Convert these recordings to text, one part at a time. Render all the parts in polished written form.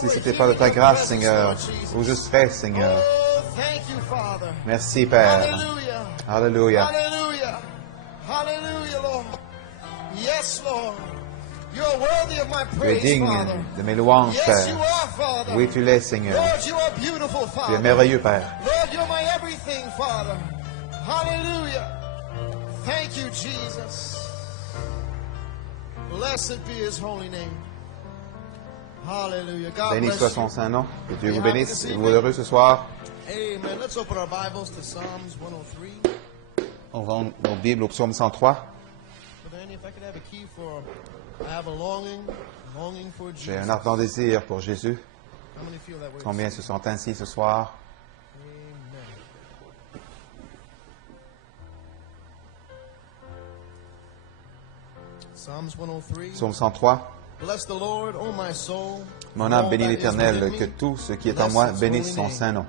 Si ce n'était pas de ta grâce, Seigneur, où je serais, Seigneur. Merci, Père. Alléluia. Hallelujah. Hallelujah, Lord. Yes, Lord. You are worthy of my Tu es praise, digne Father. de mes louanges, Yes, Père. you are, Father. Oui, tu l'es, Seigneur. Lord, you are beautiful, Tu es Father. merveilleux, Père. Lord, you're my everything, Father. Hallelujah. Thank you, Jesus. Blessed be his holy name. Hallelujah. God Béni bless soit you. son Saint-Nom. Que Dieu vous bénisse. Êtes-vous heureux ce soir? Amen. Let's open our Bibles to Psalms 103. Ouvrons nos Bibles au psaume 103. Brother Andy, if I could have a key for, I have a longing for J'ai Jesus. un ardent désir pour Jésus. How many feel that way? Combien se sont ainsi ce soir? Amen. Psalms 103. Psaume 103. Bless the Lord, O my soul. Mon âme all bénit that is l'Éternel, within que me. tout ce qui est en moi bénisse son saint nom.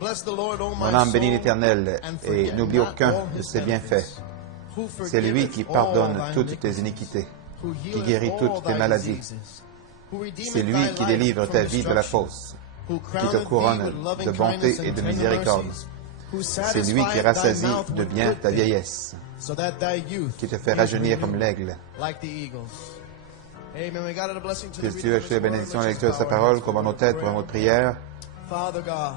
Bless the Lord, O my Mon âme bénit soul, l'Éternel and et forget n'oublie not aucun all de his ses bienfaits. benefits, who C'est lui forgiveth qui all pardonne thy toutes tes iniquities, iniquités, who qui healeth guérit all toutes tes thy maladies. diseases, who redeemeth C'est lui thy qui life délivre from ta vie de la destruction, fosse, who qui te crowneth thee couronne with loving de bonté kindness et and de tender miséricorde. mercies, who C'est lui qui satisfieth thy rassasie mouth de with bien good ta things, vieillesse, so that thy youth qui te fait is rajeunir comme renewed l'aigle. like the eagles. Amen. We got a blessing to Que the Dieu reading a of fait la His word. bénédiction à la Let's lecture de just sa bow our parole, heads couvrons nos for têtes pour un mot de prière. Father God,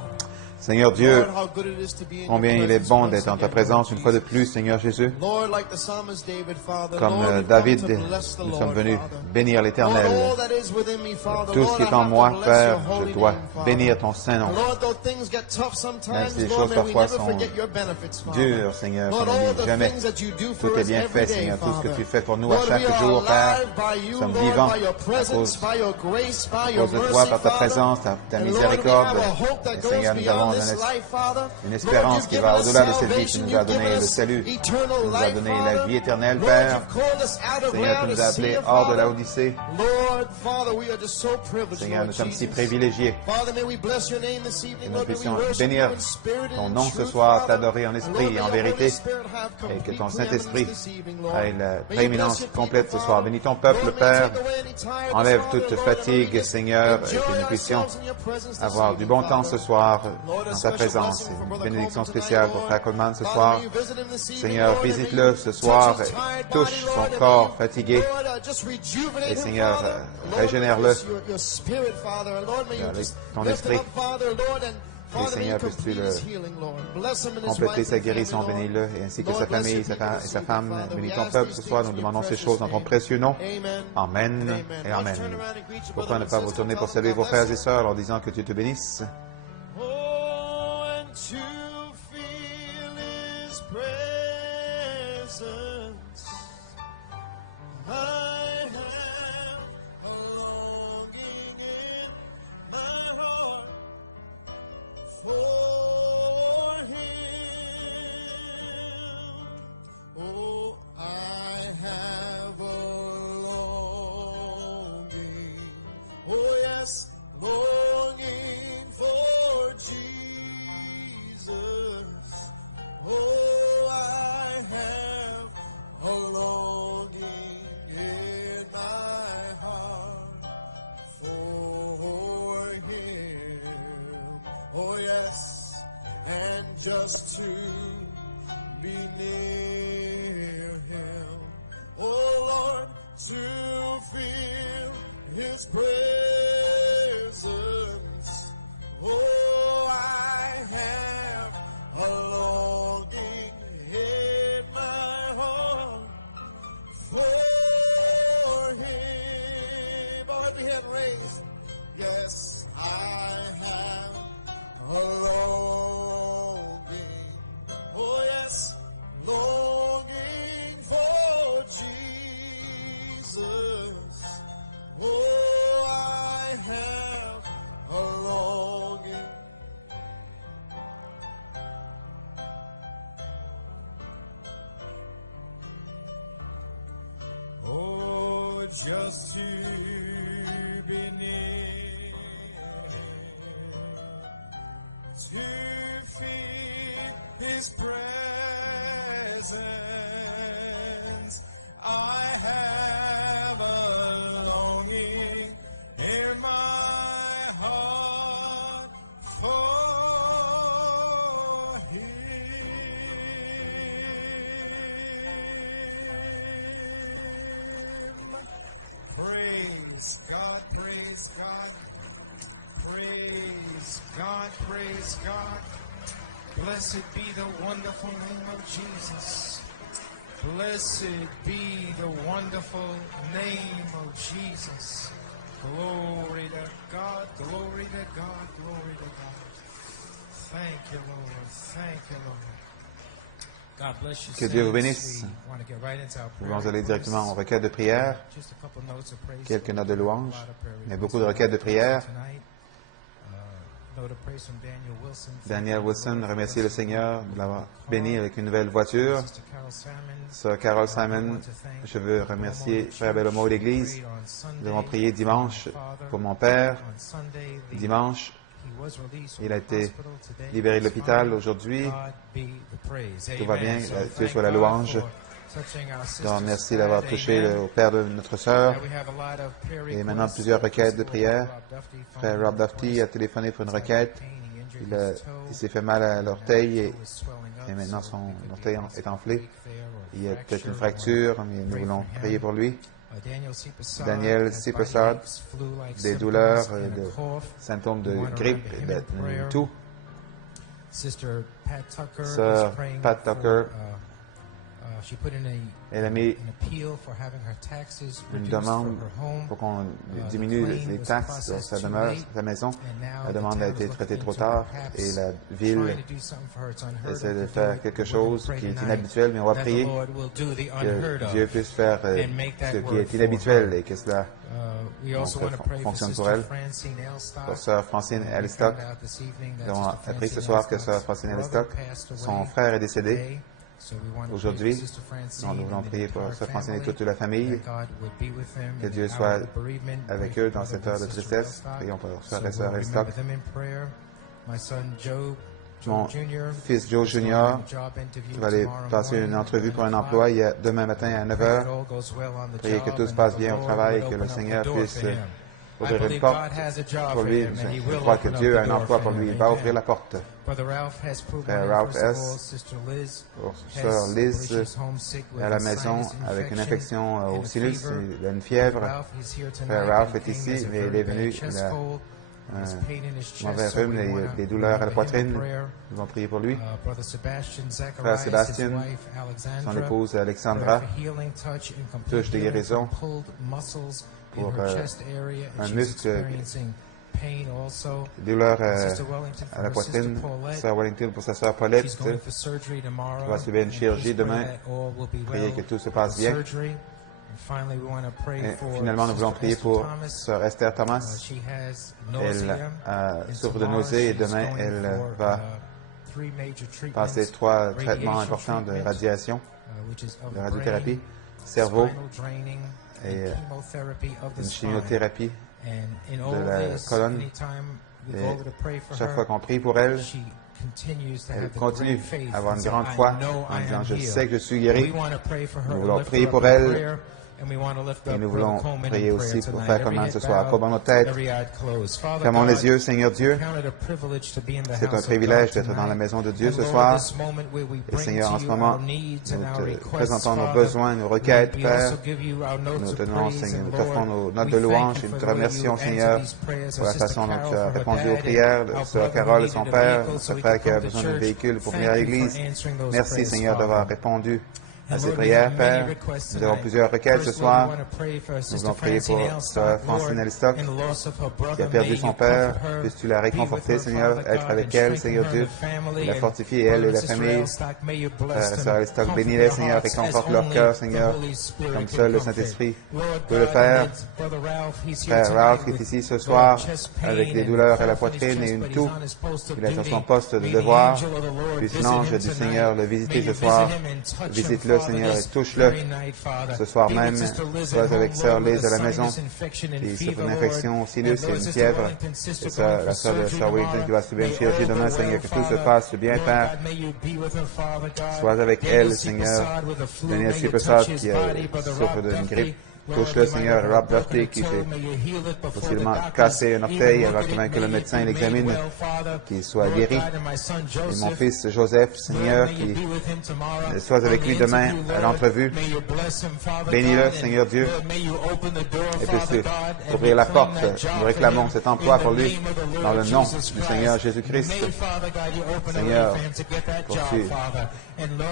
Seigneur Dieu, Lord, how good it is to be in your combien il est presence bon once d'être en ta again, présence Lord une fois de Jesus. plus, Seigneur Jésus. Lord, like the psalmist David, Father, Comme Lord, we've David, come to bless the nous Lord, sommes venus Father. bénir Lord, l'Éternel. all that is within me, Father, Tout ce Lord, qui I est en have moi, to bless Père, your je holy dois name, Father. bénir ton Saint-Nom. Lord, though things get tough Même sometimes, si les Lord, choses may we parfois never sont forget your benefits, Father. dures, Seigneur, Lord, comme on all dit, the jamais. things that you do Tout for est us bien every fait, day, Seigneur. Tout ce que Father. tu fais pour nous à Lord, we chaque are jour, Père. alive by Nous you, sommes Lord, vivants by your à presence, cause by your grace, by à your cause de toi, mercy, par ta Father. présence, ta And Lord, we miséricorde. have a hope that Et goes Seigneur, nous avons beyond this life, Father. une Lord, espérance you've qui given va us au-delà de cette vie. Tu salvation, nous as you've donné given le us salut. Tu eternal nous as life, donné la Father. vie éternelle, Lord, Père. you've called us out of Seigneur, tu nous as appelés Laodicea, hors de la Father. Odyssée. Lord, Father, we are just so privileged, Seigneur, nous Lord sommes si Jesus. privilégiés. Father, may we bless your name this Que evening, nous Lord. May we puissions worship bénir you in spirit ton and in nom ce truth, soir, Father. t'adorer en And esprit Lord, et may en your Holy vérité. Spirit have Et que complete ton preeminence Saint-Esprit this evening, Lord. ait la May you prééminence bless your complète people, ce soir. Father. Bénis ton peuple, Lord, may you Père. take away any tiredness, Enlève Father, toute Lord, and may we fatigue, just Seigneur, et enjoy que nous puissions ourselves in your presence this avoir du evening, bon temps Father. ce soir Lord, a dans ta special présence. blessing for Une Brother bénédiction Coleman spéciale tonight, pour Lord. Frère Coleman ce Father, soir. may you visit him this evening, Seigneur, Lord, and may visite-le you ce touch soir. his tired Touche body, son Lord, and may corps you, fatigué. Lord, just rejuvenate Et him, Seigneur, Father. Lord, régénère-le with your spirit, Father, and Lord, may you avec just ton lift him esprit. up, Father, Lord, and Et Father, may you Seigneur, puisses-tu complete le his healing, Lord. Bless him and his compléter wife sa and family, guérison, Lord. bénis-le, et ainsi que Lord, sa bless famille your et sa, people et this sa evening, femme. Father. Bénis We ton ask peuple these ce soir. things Nous in your demandons ces precious choses dans ton name. précieux nom. Amen. Amen Amen. et Let's Amen. turn around and greet your Pourquoi brother ne and pas vous sister. tourner pour Tell them saluer God vos frères bless et you. sœurs en leur disant que Dieu te bénisse? Oh, and to feel his presence, I have a longing in my heart for him. Oh, I have a longing, oh yes, longing for Jesus. Oh, I have a longing in my heart for him. Oh yes, and just to be near him. Oh Lord, presence. Oh, I have a longing in my heart for Him. All of you have raised. Yes, I have a longing. Oh, yes, longing for Jesus. Oh, I have a longing. Oh, just to be near, to feel His presence. I have a longing in my heart for Him. Praise God, praise God, praise God, praise God. Blessed be the wonderful name of Jesus. Blessed be the wonderful name of Jesus. Glory to God, glory to God, glory to God. Thank you, Lord. Thank you, Lord. God bless you. Que Dieu vous bénisse. Nous allons aller directement aux requêtes de prière. Quelques notes de louange, mais beaucoup de requêtes de prière. Daniel Wilson remercie le Seigneur de l'avoir béni avec une nouvelle voiture. Sœur Carol Simon, je veux remercier Frère Bellomo et l'Église. Nous avons prié dimanche pour mon père. Dimanche, il a été libéré de l'hôpital aujourd'hui. Tout va bien. Dieu soit la louange. Donc, merci d'avoir touché au père de notre sœur. Et maintenant, plusieurs requêtes de prière. Frère Rob Dufty a téléphoné pour une requête. Il s'est fait mal à l'orteil et maintenant son orteil est enflé. Il y a peut-être une fracture, mais nous voulons prier pour lui. Daniel C. Prasad, des douleurs, de symptômes de grippe et de tout. Sœur Pat Tucker, elle a mis une demande pour qu'on diminue les taxes sur sa demeure, sa maison. La demande a été traitée trop tard et la ville essaie de faire quelque chose qui est inhabituel, mais on va prier que Dieu puisse faire ce qui est inhabituel et que cela fonctionne pour elle. Pour Sœur Francine Elstock, nous avons appris ce soir que Sœur Francine Elstock, son frère est décédé. Aujourd'hui, nous voulons prier pour Sœur Francine et toute la famille, que Dieu soit avec eux dans cette heure de tristesse. Prions pour Sœur et Sœur Elstock. Mon fils Joe Jr. va aller passer une entrevue pour un emploi demain matin à 9 h. Priez que tout se passe bien au travail, que le Seigneur puisse ouvrir une porte pour lui. Je crois que Dieu a un emploi pour lui. Il va ouvrir la porte. Frère Ralph S. Pour Sœur Liz à la maison avec une infection au sinus. Il a une fièvre. Frère Ralph est ici, mais il est venu. Il a un mauvais rhume et des douleurs à la poitrine. Nous allons prier pour lui. Frère Sébastien, son épouse Alexandra, touche de guérison pour un muscle, douleur à la poitrine. Sœur Wellington pour sa sœur Paulette, va subir une chirurgie demain. Priez que tout se passe bien. Et finalement, nous voulons prier pour Sœur Esther Thomas. Elle souffre de nausées et demain, elle va passer 3 traitements importants de radiation, de radiothérapie, cerveau et une chimiothérapie de la colonne. Et chaque fois qu'on prie pour elle, elle continue à avoir une grande foi en disant « Je sais que je suis guéri ». Nous voulons prier pour elle Et nous voulons prier aussi pour Frère Coleman ce soir. Courbons nos têtes. Fermons les yeux, Seigneur Dieu. C'est un privilège d'être dans la maison de Dieu ce soir. Et Seigneur, en ce moment, nous te présentons nos besoins, nos requêtes, Père. Nous te donnons, Seigneur, nous t'offrons nos notes de louange et nous te remercions, Seigneur, pour la façon dont tu as répondu aux prières de Sœur Carole et son père, ce frère qui a besoin d'un véhicule pour venir à l'Église. Merci, Seigneur, d'avoir répondu à ces prières, Père. Nous avons plusieurs requêtes ce soir. Nous voulons prier pour Sœur Francine Elstock, qui a perdu son père. Puisses-tu la réconforter, Seigneur, être avec elle, Seigneur Dieu, la fortifier, elle et la famille. Frère et Sœur Elstock, bénis-les, Seigneur, réconforte leur cœur, Seigneur, comme seul le Saint-Esprit peut le faire. Frère Ralph, qui est ici ce soir, avec des douleurs à la poitrine et une toux, il est à son poste de devoir. Puisse l'ange du Seigneur le visiter ce soir. Visite-le, Seigneur, et touche-le ce soir même. Sois avec Sœur Liz à la maison, qui souffre une infection au sinus et une fièvre. Et la sœur de Sœur Wellington qui va subir une chirurgie demain, Seigneur, que tout se passe bien, Père. Sois avec elle, Seigneur. Daniel Supersat qui souffre d'une grippe. Touche-le, Seigneur. Rob Duffy qui s'est possiblement cassé un orteil avant que le médecin l'examine, qu'il soit guéri. Et mon fils Joseph, Seigneur, qui soit avec lui demain à l'entrevue. Bénis-le, Seigneur Dieu. Et puisse ouvrir la porte. Nous réclamons cet emploi pour lui dans le nom du Seigneur Jésus-Christ. Seigneur,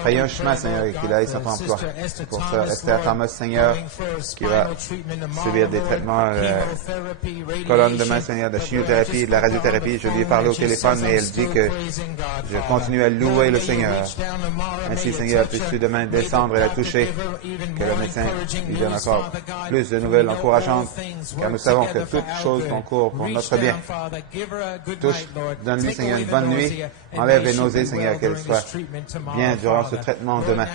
frayez un chemin, Seigneur, et qu'il aille cet emploi. Pour Sœur Esther Thomas, Seigneur, qui va subir des traitements colonne demain, Seigneur, de chimiothérapie, de la radiothérapie. Je lui ai parlé au téléphone et elle dit que je continue à louer le Seigneur. Ainsi, Seigneur, puisses-tu demain descendre et la toucher, que le médecin lui donne encore plus de nouvelles encourageantes, car nous savons que toutes choses concourent pour notre bien. Touche, donne-lui, Seigneur, une bonne nuit. Enlève les nausées, Seigneur, qu'elle soit bien durant ce traitement demain.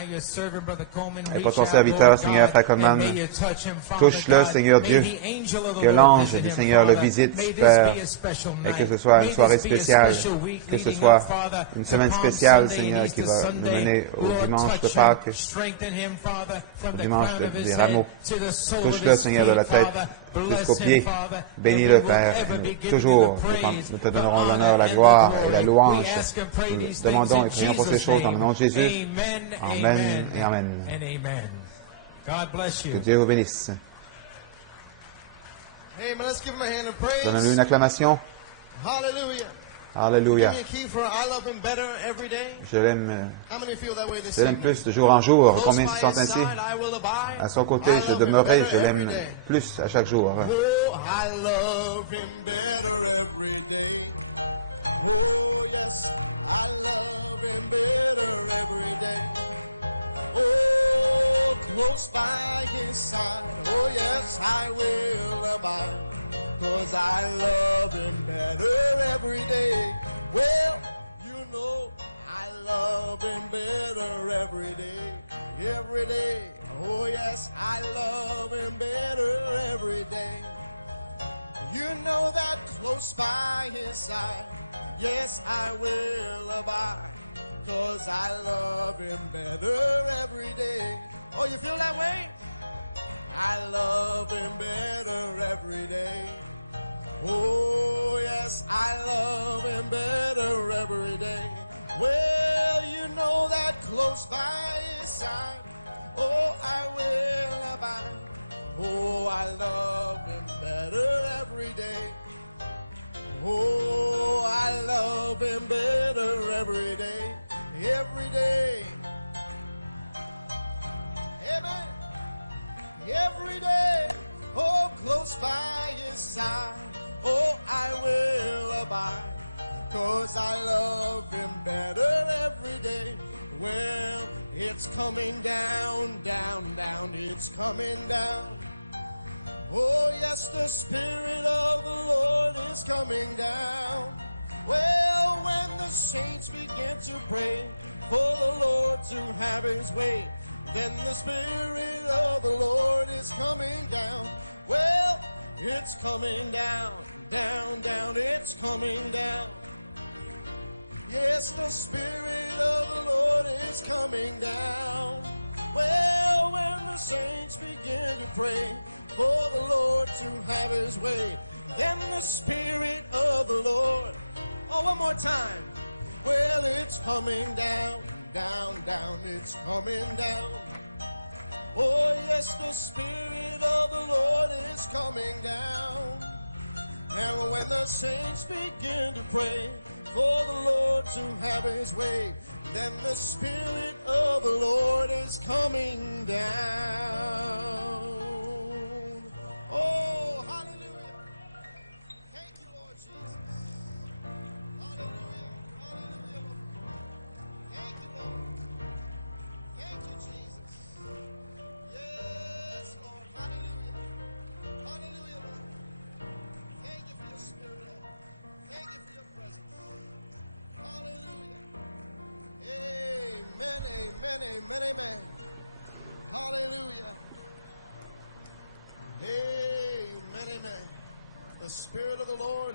Et pour ton serviteur, Seigneur, Frère Coleman, touche-le, Seigneur Dieu, que l'ange du Seigneur le visite, Père, et que ce soit une soirée spéciale, que ce soit une semaine spéciale, Seigneur, qui va nous mener au dimanche de Pâques, au dimanche des rameaux. Touche-le, Seigneur, de la tête jusqu'aux pieds. Bénis-le, Père. Toujours, nous te donnerons l'honneur, la gloire et la louange. Nous demandons et prions pour ces choses dans le nom de Jésus. Amen et Amen. Que Dieu vous bénisse. Donnons-lui une acclamation. Alléluia. Je l'aime plus de jour en jour. Combien se sentent ainsi? À son côté, je demeurerai, je l'aime plus à chaque jour.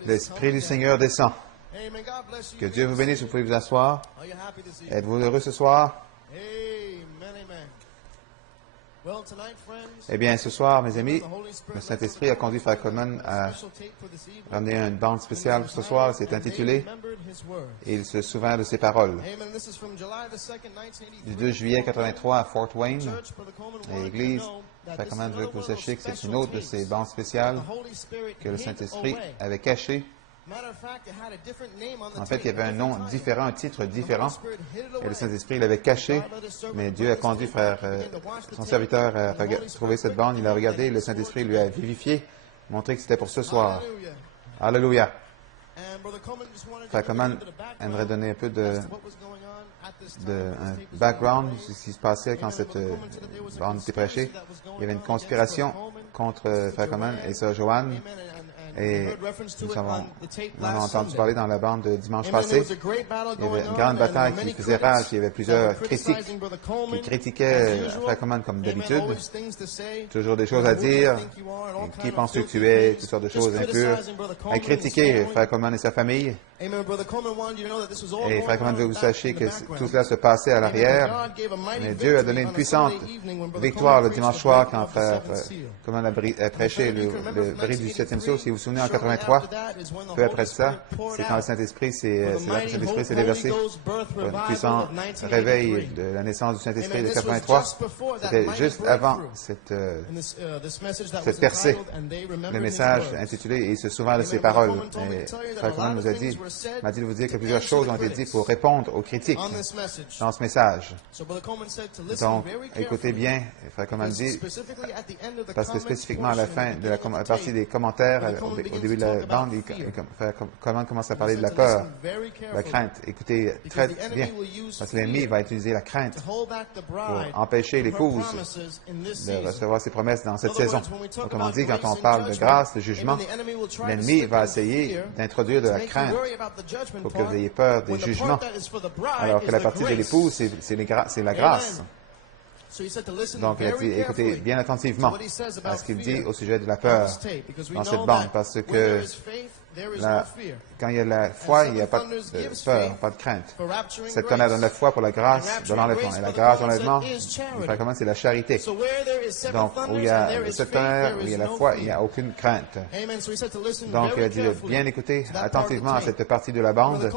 L'Esprit du Seigneur descend. Que Dieu vous bénisse, vous pouvez vous asseoir. Êtes-vous heureux ce soir? Eh bien, ce soir, mes amis, le Saint-Esprit a conduit Frère Coleman à ramener une bande spéciale ce soir. C'est intitulé « Il se souvint de ses paroles ». Du 2 juillet 1983 à Fort Wayne, l'Église, Frère Coleman veut que vous sachiez que c'est une autre de ces bandes spéciales que le Saint-Esprit avait cachées. En fait, il y avait un nom différent, un titre différent, et le Saint-Esprit l'avait caché, mais Dieu a conduit son serviteur à trouver cette bande, il a regardé, et le Saint-Esprit lui a vivifié, montré que c'était pour ce soir. Alléluia. Frère Coleman aimerait donner un peu un background sur ce qui se passait quand cette bande était prêchée. Il y avait une conspiration contre Frère Coleman et Sœur Joanne. Et nous avons entendu parler dans la bande de dimanche passé. Il y avait une grande bataille qui faisait rage. Il y avait plusieurs critiques qui critiquaient Frère Coleman comme d'habitude. Toujours des choses à dire. Et qui penses-tu que tu es? Toutes sortes de choses impures. À critiquer Frère Coleman et sa famille. Et Frère Coleman veut que vous sachiez que tout cela se passait à l'arrière. Mais Dieu a donné une puissante victoire le dimanche soir quand Frère Coleman a prêché le bris du 7e sceau. Si vous vous souvenez, en 83, peu après ça, c'est quand le Saint-Esprit s'est déversé. Un puissant réveil de la naissance du Saint-Esprit de 83. C'était juste avant cette percée. Le message intitulé « Il se souvint de ses paroles ». Et Frère Coleman m'a dit de vous dire que plusieurs choses ont été dites pour répondre aux critiques dans ce message. Donc, écoutez bien, Frère Coleman dit, parce que spécifiquement à la fin de la partie des commentaires, au début de la bande, Frère Coleman commence à parler de la peur, la crainte. Écoutez très bien, parce que l'ennemi va utiliser la crainte pour empêcher l'épouse de recevoir ses promesses dans cette saison. Autrement dit, quand on parle de grâce, de jugement, l'ennemi va essayer d'introduire de la crainte pour que vous ayez peur des jugements, alors que la partie de l'épouse, c'est la grâce. Donc, il a dit, écoutez bien attentivement à ce qu'il dit au sujet de la peur dans cette bande, parce que quand il y a la foi, il n'y a pas de peur, pas de crainte. Cette tonnerre donne la foi pour la grâce de l'enlèvement. Et la grâce de l'enlèvement, c'est la charité. Donc, où il y a cette tonnerre, où il y a la foi, il n'y a aucune crainte. Donc, il a dit de bien écouter attentivement à cette partie de la bande.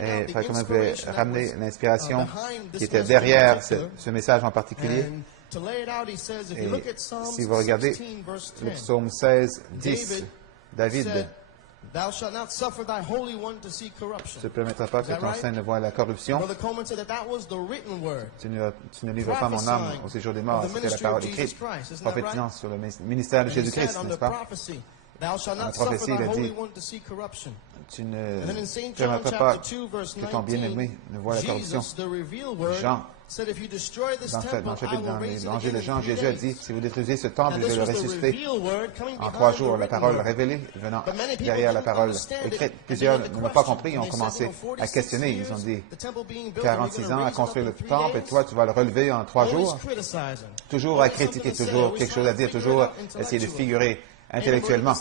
Et Frère Coleman voulait ramener l'inspiration qui était derrière ce message en particulier. Et si vous regardez le psaume 16, 10, David, « Tu ne permettras pas que ton sein ne voie la corruption. Tu ne livres pas mon âme au séjour des morts. » C'était la parole écrite, prophétisant sur le ministère de Jésus-Christ, n'est-ce pas? Dans la prophétie, il a dit, tu ne permettras pas que ton bien-aimé ne voie la corruption. Jean, dans l'Évangile de Jean, Jésus a dit, si vous détruisez ce temple, je vais le ressusciter en 3 jours. La parole révélée venant derrière la parole écrite. Plusieurs ne l'ont pas compris, ils ont commencé à questionner. Ils ont dit, 46 ans à construire le temple, et toi, tu vas le relever en 3 jours. Toujours à critiquer, toujours quelque chose à dire, toujours essayer de figurer intellectuellement.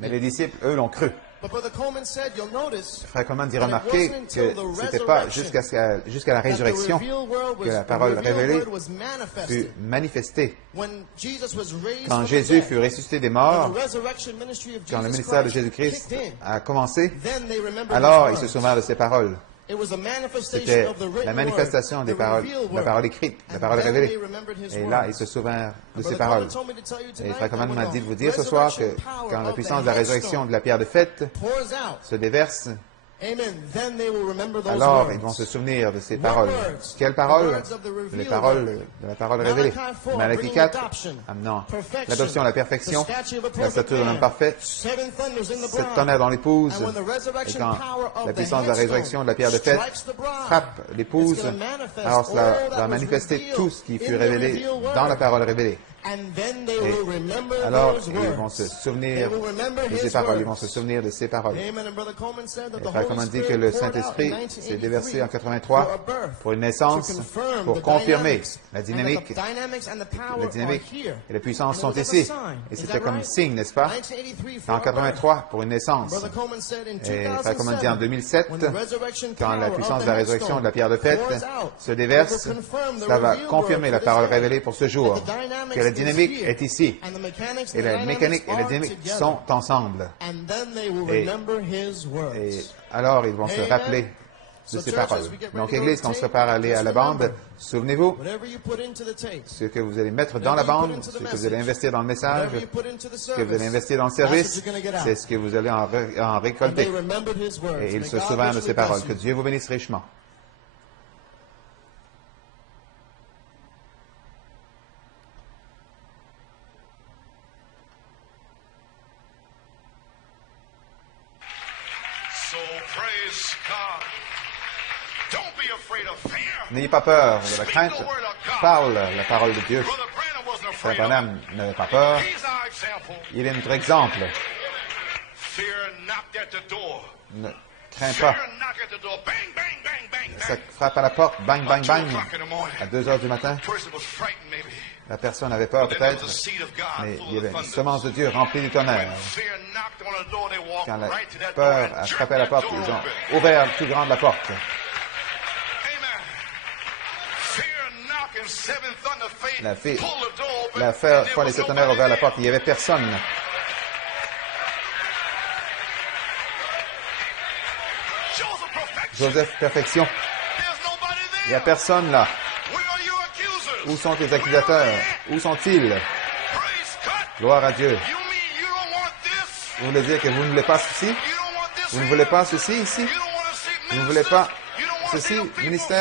Mais les disciples, eux, l'ont cru. Frère Coleman dit remarquer que ce n'était pas jusqu'à la résurrection que la parole révélée fut manifestée. Quand Jésus fut ressuscité des morts, quand le ministère de Jésus-Christ a commencé, alors il se souvint de ces paroles. C'était la manifestation des paroles, la parole écrite, la parole révélée. Et là, il se souvint de ces paroles. Et Frère Coleman m'a dit de vous dire ce soir que quand la puissance de la résurrection de la pierre de fête se déverse, alors ils vont se souvenir de ces paroles. Quelles paroles? Les paroles de la parole révélée. Malachi 4, amenant l'adoption à la perfection, la stature de l'homme parfait, cette tonnerre dans l'épouse, et quand la puissance de la résurrection de la pierre de fête frappe l'épouse, alors cela va manifester tout ce qui fut révélé dans la parole révélée. Et alors, ils vont se souvenir de ces paroles. Ils vont se souvenir de ces paroles. Et Frère Coleman dit que le Saint-Esprit s'est déversé en 83 pour une naissance, pour confirmer la dynamique et la puissance sont ici. Et c'était comme signe, n'est-ce pas? En 83 pour une naissance. Et Frère Coleman dit en 2007, quand la puissance de la résurrection de la pierre de fête se déverse, ça va confirmer la parole révélée pour ce jour. Que la dynamique est ici. Et la mécanique et la dynamique sont ensemble. Et alors, ils vont se rappeler de ces paroles. Donc, Église, quand on se prépare à aller à la bande, souvenez-vous, ce que vous allez mettre dans la bande, ce que vous allez investir dans le message, ce que vous allez investir dans le service, c'est ce que vous allez en récolter. Et ils se souviennent de ces paroles. Que Dieu vous bénisse richement. N'ayez pas peur de la crainte. Parle la parole de Dieu. Frère Branham n'avait pas peur. Il est notre exemple. Ne crains pas. Ça frappe à la porte, bang, bang, bang, à 2 heures du matin. La personne avait peur peut-être, mais il y avait une semence de Dieu remplie du tonnerre. Quand la peur a frappé à la porte, ils ont ouvert plus grande la porte. La foi des 7 tonnerres a ouvert la porte. Il n'y avait personne. Joseph, perfection. Il n'y a personne là. Où sont tes accusateurs? Où sont-ils? Gloire à Dieu. Vous voulez dire que vous ne voulez pas ceci? Vous ne voulez pas ceci ici? Vous ne voulez pas ceci, ministre,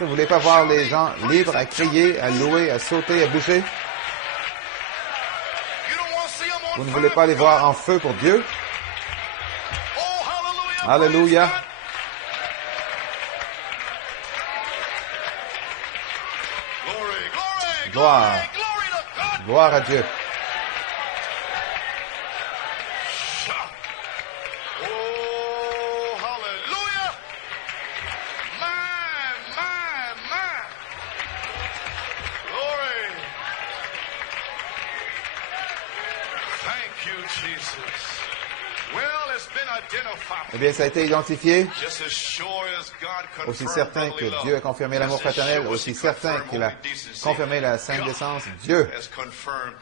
vous ne voulez pas voir les gens libres à crier, à louer, à sauter, à bouger? Vous ne voulez pas les voir en feu pour Dieu? Alléluia! Gloire! Gloire à Dieu! Eh bien, ça a été identifié. Aussi certain que Dieu a confirmé l'amour fraternel, aussi certain qu'il a confirmé la sainte décence, Dieu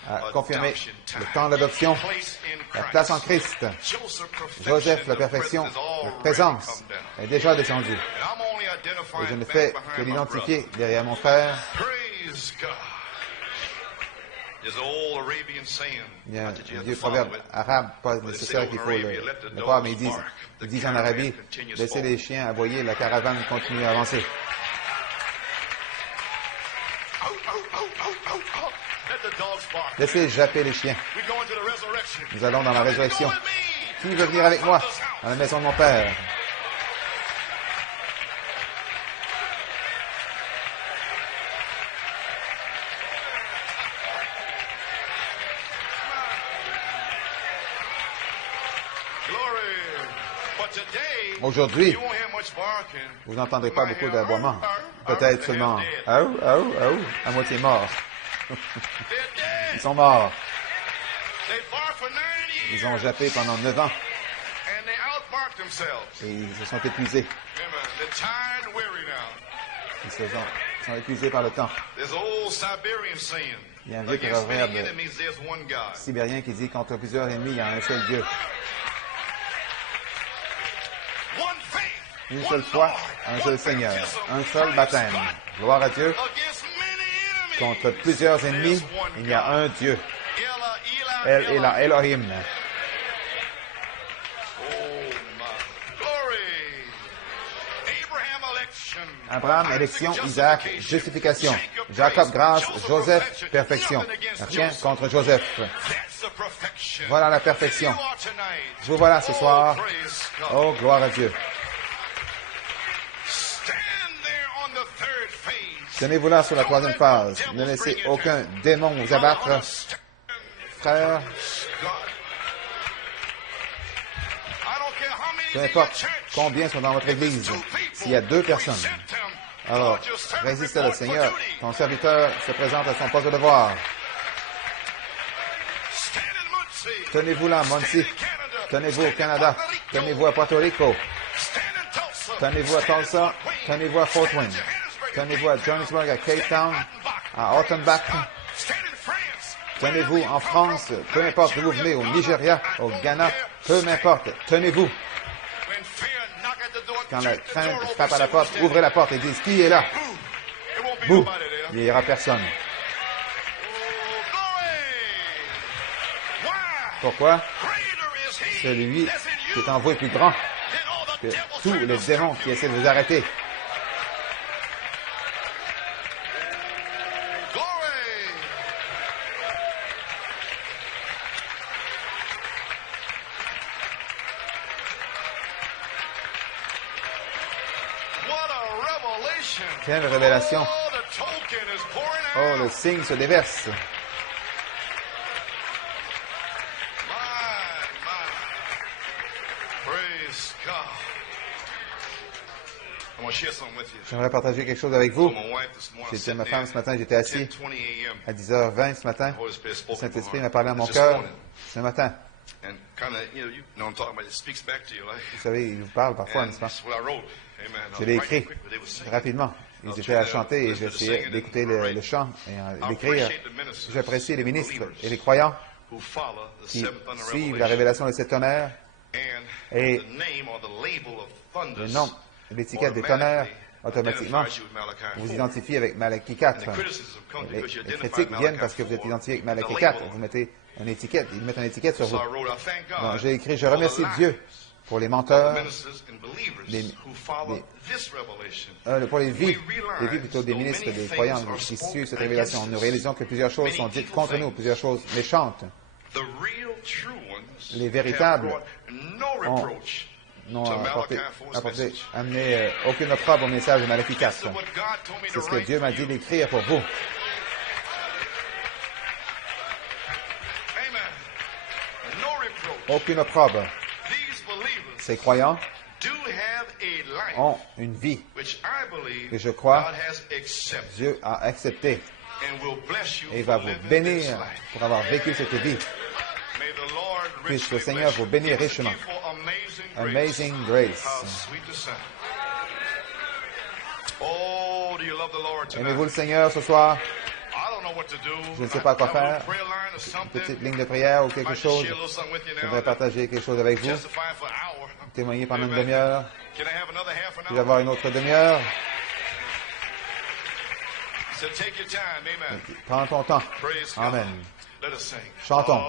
a confirmé le temps d'adoption, la place en Christ. Joseph, la perfection, la présence est déjà descendue. Et je ne fais que l'identifier derrière mon frère. Il y a un vieux proverbe arabe, pas nécessaire qu'il faut le croire, mais ils disent en Arabie, laissez les chiens aboyer, la caravane continue à avancer. Laissez japper les chiens. Nous allons dans la résurrection. Qui veut venir avec moi dans la maison de mon Père? Aujourd'hui, vous n'entendrez pas beaucoup d'aboiements. Peut-être seulement « Aou, aou, aou », à moitié morts. Ils sont morts. Ils ont jappé pendant 9 ans. And they outmarked themselves. Et ils se sont épuisés. Amen. They're tired and weary now. Ils sont épuisés par le temps. There's an old Siberian saying. Il y a un vieux Against many proverbe enemies, there's one God. sibérien qui dit contre plusieurs ennemis, il y a un seul Dieu. One faith. Une one seule foi, Lord, un one seul Seigneur, baptism, un seul Christ, baptême. but Gloire à Dieu. against many enemies, Contre plusieurs ennemis, there's one il y a God. un Dieu. Ela, El et la Elohim. Oh my glory. Abraham election. Abraham, élection, Isaac, justification. Jacob, grâce, Joseph, perfection. Rien contre Joseph. That's the perfection. Voilà la perfection. You are tonight. Vous voilà ce soir. Praise God. Oh, gloire à Dieu. Stand there on the third phase. Tenez-vous là sur la troisième phase. Ne laissez aucun démon vous abattre. Frères, peu importe combien sont dans votre église, s'il y a 2 personnes, alors résistez au Seigneur. Ton serviteur se présente à son poste de devoir. Tenez-vous là, Muncie. Tenez-vous au Canada. Tenez-vous à Puerto Rico. Tenez-vous à Tulsa. Tenez-vous à Fort Wayne. Tenez-vous à Johannesburg, à Cape Town, à Ottenbach. Tenez-vous en France, peu importe d'où vous venez, au Nigeria, au Ghana, peu m'importe, tenez-vous. Quand la crainte frappe à la porte, ouvrez la porte et dites, qui est là? Bouh, il n'y aura personne. Pourquoi? Celui qui est en vous est plus grand que tous les démons qui essaient de vous arrêter. Quelle révélation! Oh, le signe se déverse. J'aimerais partager quelque chose avec vous. J'étais ma femme ce matin, j'étais assis à 10h20 ce matin. Le Saint-Esprit m'a parlé à mon cœur ce matin. Vous savez, il vous parle parfois, n'est-ce pas? Je l'ai écrit rapidement. Ils étaient à chanter et j'essayais d'écouter le chant et d'écrire. J'apprécie les ministres et les croyants qui suivent la révélation de ces tonnerres et le nom, l'étiquette des tonnerres automatiquement vous identifie avec Malachie 4. Les critiques viennent parce que vous êtes identifié avec Malachie 4. Vous mettez une étiquette, ils mettent une étiquette sur vous. Donc, j'ai écrit, je remercie Dieu pour les menteurs, pour les vies plutôt des ministres, des croyants qui suivent cette révélation. Nous réalisons que plusieurs choses sont dites contre nous, plusieurs choses méchantes. Les véritables n'ont amené aucune opprobre au message de Malachie 4. C'est ce que Dieu m'a dit d'écrire pour vous. Aucune opprobre. Ces croyants ont une vie que je crois Dieu a acceptée et va vous bénir pour avoir vécu cette vie. Puisse le Seigneur vous bénir richement. Amazing grace. Aimez-vous le Seigneur ce soir? Je ne sais pas quoi faire. Une petite ligne de prière ou quelque chose. Je voudrais partager quelque chose avec vous. Témoigner pendant une demi-heure. Puis avoir une autre demi-heure. Prends ton temps. Amen. Chantons.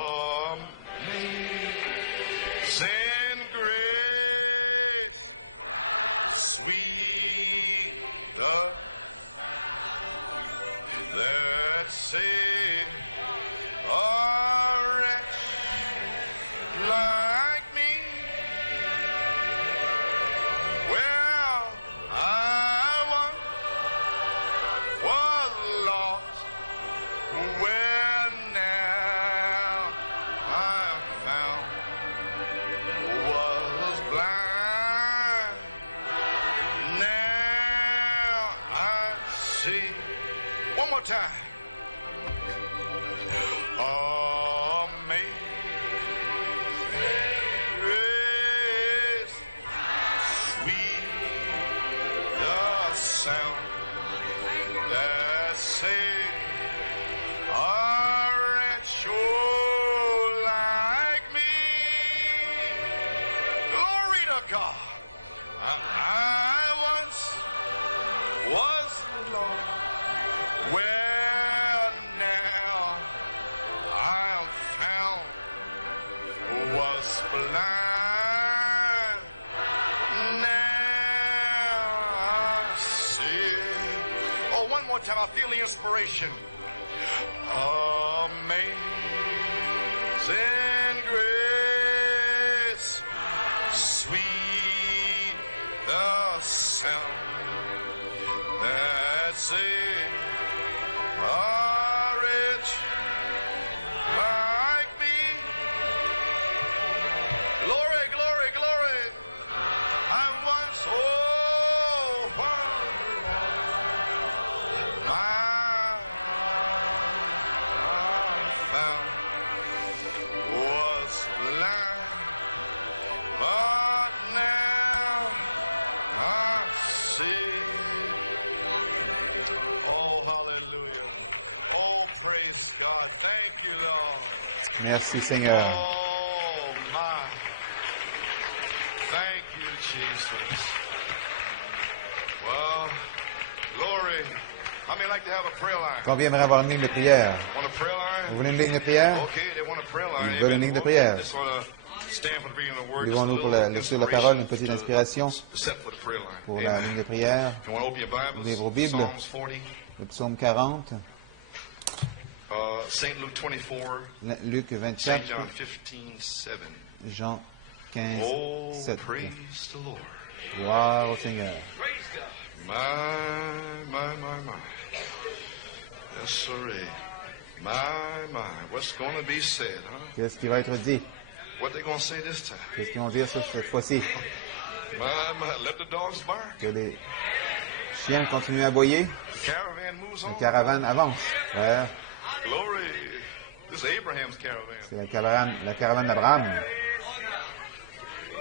Merci, Seigneur. Oh, my. Thank you, Jesus. Well, glory. How many like to have a prayer line? Combien aimeraient avoir une ligne de prière? Want a prayer line? Vous voulez une ligne de prière? Okay, they want a prayer line. Ils veulent une ligne de prière. Just wanna stand for the reading of the word. Levons-nous pour la lecture de la parole, une petite inspiration Set for the prayer line. pour la ligne de prière. If you want to open your Bibles, Ouvrez vos Bibles. Psalms 40, Le psaume 40, St. Luke 24, Luc St. 24, John 15:7. Jean 15, Oh, 7. praise the Lord. Gloire au Seigneur. My. Yes, sir. My. What's going to be said, huh? Qu'est-ce qui va être dit? What they going to say this time? Qu'est-ce qu'ils vont dire cette fois-ci? My. Let the dogs bark. Que les chiens continuent à aboyer, The caravan moves la on. caravane avance. Frère, Glory. This is Abraham's caravan. c'est la caravane d'Abraham.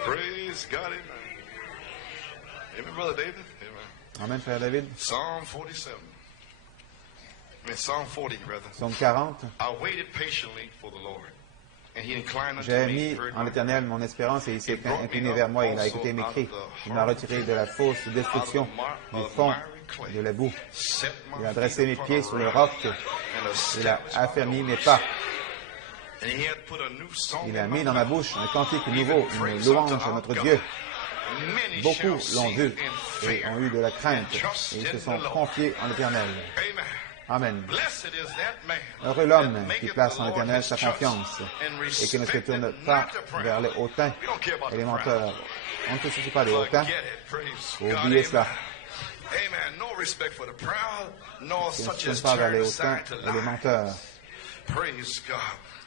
Praise God, amen. Amen, Brother David. Amen. Amen, frère David. Psalm 47. Psalm 40, rather. Psaume 40. I waited patiently for the Lord, and he inclined unto J'ai me, mis heard en my l'Éternel mon espérance et il s'est incliné vers moi. Il a écouté mes cris. Il m'a retiré de la fausse destruction, du fond de la boue. set my Il a feet dressé mes upon pieds a sur le rock, roc. and Il a established my affermi mes goals. pas. And he had put a new song Il in a my mis dans ma mouth. bouche un cantique nouveau, une Praise louange unto à our notre God. Dieu. Many Beaucoup shall l'ont see vu and et fear ont eu de la crainte and trust et ils se in sont the Lord. confiés en l'Éternel. Amen. Amen. Blessed is that man Heureux l'homme that qui maketh place the en Lord l'Éternel his sa trust confiance and et qui ne se tourne respecteth pas not the proud. vers les hautains We don't care about et les the proud. menteurs. On ne se soucie pas des hautains. Forget it. Praise Faut God. oublier Amen. cela. Amen. No respect for the proud, nor Qui ne such se as tourne pas vers turn les hautains aside to et les lie. menteurs. Praise God.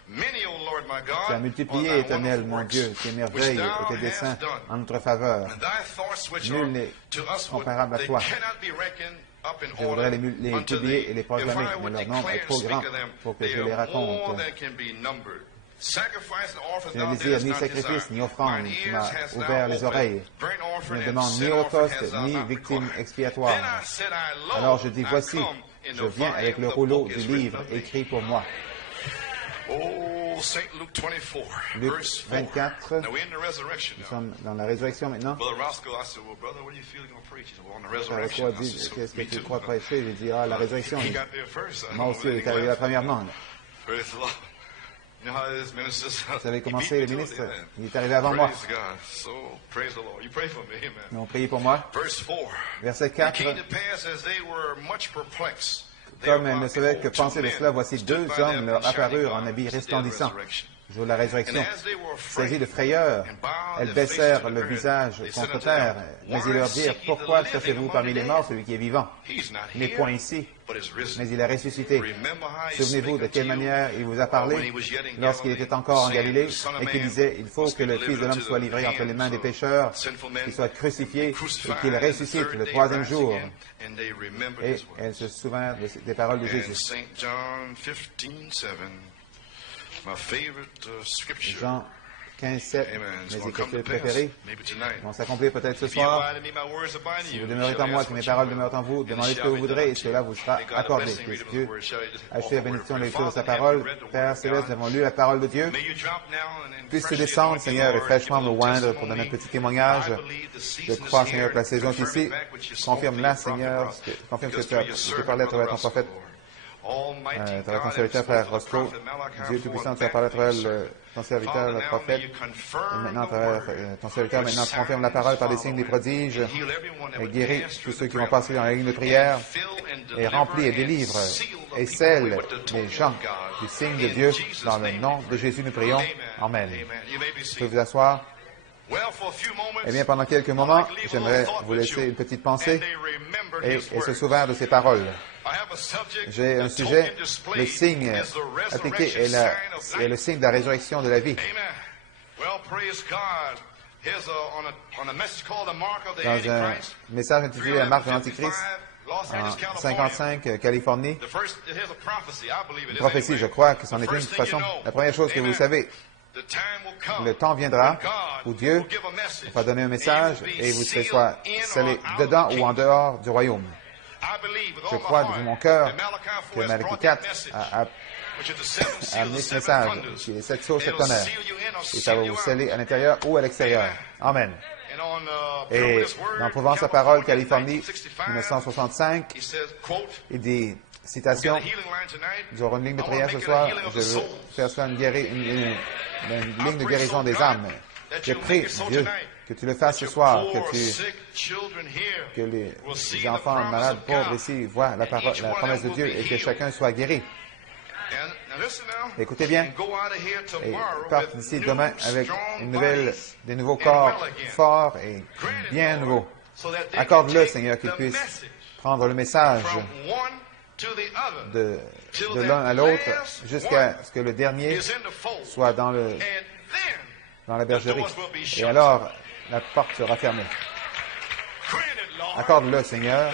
Many, O Lord my God, Tu as are multiplié, thy Éternel, wonderful mon works, Dieu, tes which merveilles thou et tes hast desseins done. en notre faveur. And thy thoughts which Nul are n'est to us comparable à they toi. cannot be reckoned up in Je order voudrais les unto publier thee. et les If proclamer, I mais would leur nombre declare est and trop speak grand of them, pour que they je les are more raconte. than can be numbered. Sacrifice and offering Tu ne thou désires didst ni not sacrifice, desire. ni offrande. Mine Tu ears m'as hast ouvert thou les opened. oreilles. Burnt Je offering ne and demande sin ni offering holocauste, hast thou ni not victime required. expiatoire. Then I said, I Alors lo, je dis, I voici, come, in je the viens avec volume le the rouleau book du is written livre of thee. écrit pour moi. Oh, St. Luke 24, Luc verse 4. 24. Now we're in the resurrection Nous now. sommes dans la résurrection maintenant. Brother Roscoe, I said, well, brother, what do you feel you're going to preach? He said, well, on the Frère resurrection. Rocco a I dit, said, so, qu'est-ce que me tu too. crois prêcher? J'ai dit, la résurrection. He got there first. Moi aussi, il est arrivé la premièrement. Praise the Lord. You know how it is, ministers? Vous savez comment He c'est, beat les me to it, ministres? amen. Il est arrivé avant moi. Praise God. So, praise the Lord. You pray for me, amen. Ils ont prié pour moi. Verse 4. Verset It 4. came to pass as they were much perplexed. Comme elles ne savaient que penser de cela, voici deux hommes leur apparurent en habits resplendissants, jour de la résurrection. Saisis de frayeur, elles baissèrent le visage contre terre, mais ils leur dirent, « Pourquoi cherchez-vous parmi les morts celui qui est vivant? Il n'est point ici, mais il est ressuscité. Souvenez-vous de quelle manière il vous a parlé lorsqu'il était encore en Galilée et qu'il disait, « Il faut que le Fils de l'homme soit livré entre les mains des pécheurs, qu'il soit crucifié et qu'il ressuscite le troisième jour. » Et elles se souvinrent des paroles de Jésus. Jean 15, 7, mes écritures préférées, vont s'accomplir peut-être ce soir. Si vous demeurez en moi, que mes paroles demeurent en vous, demandez ce que vous voudrez et cela vous sera accordé. Que Dieu achève la bénédiction de la lecture de sa parole. Père Céleste, nous avons lu la parole de Dieu. Puisse-tu descendre, Seigneur, et fraîchement nous oindre pour donner un petit témoignage. Je crois, Seigneur, que la saison est ici. Confirme-la, Seigneur. Confirme ce que tu parlais à travers ton prophète. À travers ton serviteur, Frère Roscoe, Dieu Tout-Puissant, tu as parlé à travers ton serviteur, le prophète, et maintenant à travers ton serviteur, maintenant tu confirmes la parole par des signes, des prodiges, et guéris tous ceux qui vont passer dans la ligne de prière, et remplis et délivre, et scelle les gens du signe de Dieu, dans le nom de Jésus nous prions. Amen. Vous pouvez vous asseoir. Eh bien, pendant quelques moments, j'aimerais vous laisser une petite pensée et se souvenir de ces paroles. J'ai un sujet, le signe appliqué est le signe de la résurrection de la vie. Dans un message intitulé La marque de l'Antichrist, en 55, Californie, une prophétie, je crois que c'en est une de toute façon. La première chose que vous savez, le temps viendra où Dieu va donner un message et vous serez soit scellés dedans ou en dehors du royaume. Je crois de tout mon cœur que Malachie 4 a amenez ce message, qui est les 7 sources, 7 tonnerres. Et ça va vous sceller à l'intérieur ou à l'extérieur. Amen. Et dans Prouvant sa parole, Californie, 1965, il dit, citation, nous aurons une ligne de prière ce soir, je veux faire ça une ligne de guérison des âmes. Je prie, Dieu, que tu le fasses ce soir, que les enfants malades, pauvres ici, voient la promesse de Dieu et que chacun soit guéri. Écoutez bien, et partent d'ici demain avec des nouveaux corps forts et bien nouveaux. Accorde-le, Seigneur, qu'ils puissent prendre le message de l'un à l'autre jusqu'à ce que le dernier soit dans la bergerie. Et alors, la porte sera fermée. Accorde-le, Seigneur,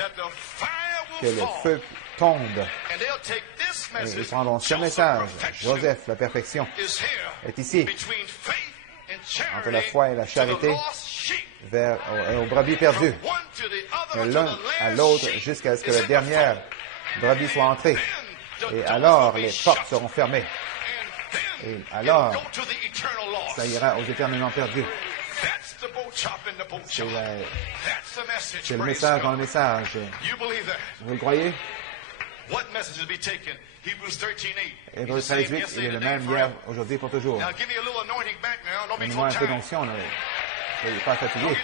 que le feu tombe. Et ils prendront ce message. Joseph, la perfection, est ici, entre la foi et la charité, aux brebis perdues, l'un à l'autre, jusqu'à ce que la dernière brebis soit entrée. Et alors, les portes seront fermées. Et alors, ça ira aux éternellement perdus. C'est le message dans le message. Vous le croyez? Hébreux 13:8, il est le même hier, aujourd'hui, pour toujours. Donnez-moi un peu d'onction. Ne soyez pas fatigués.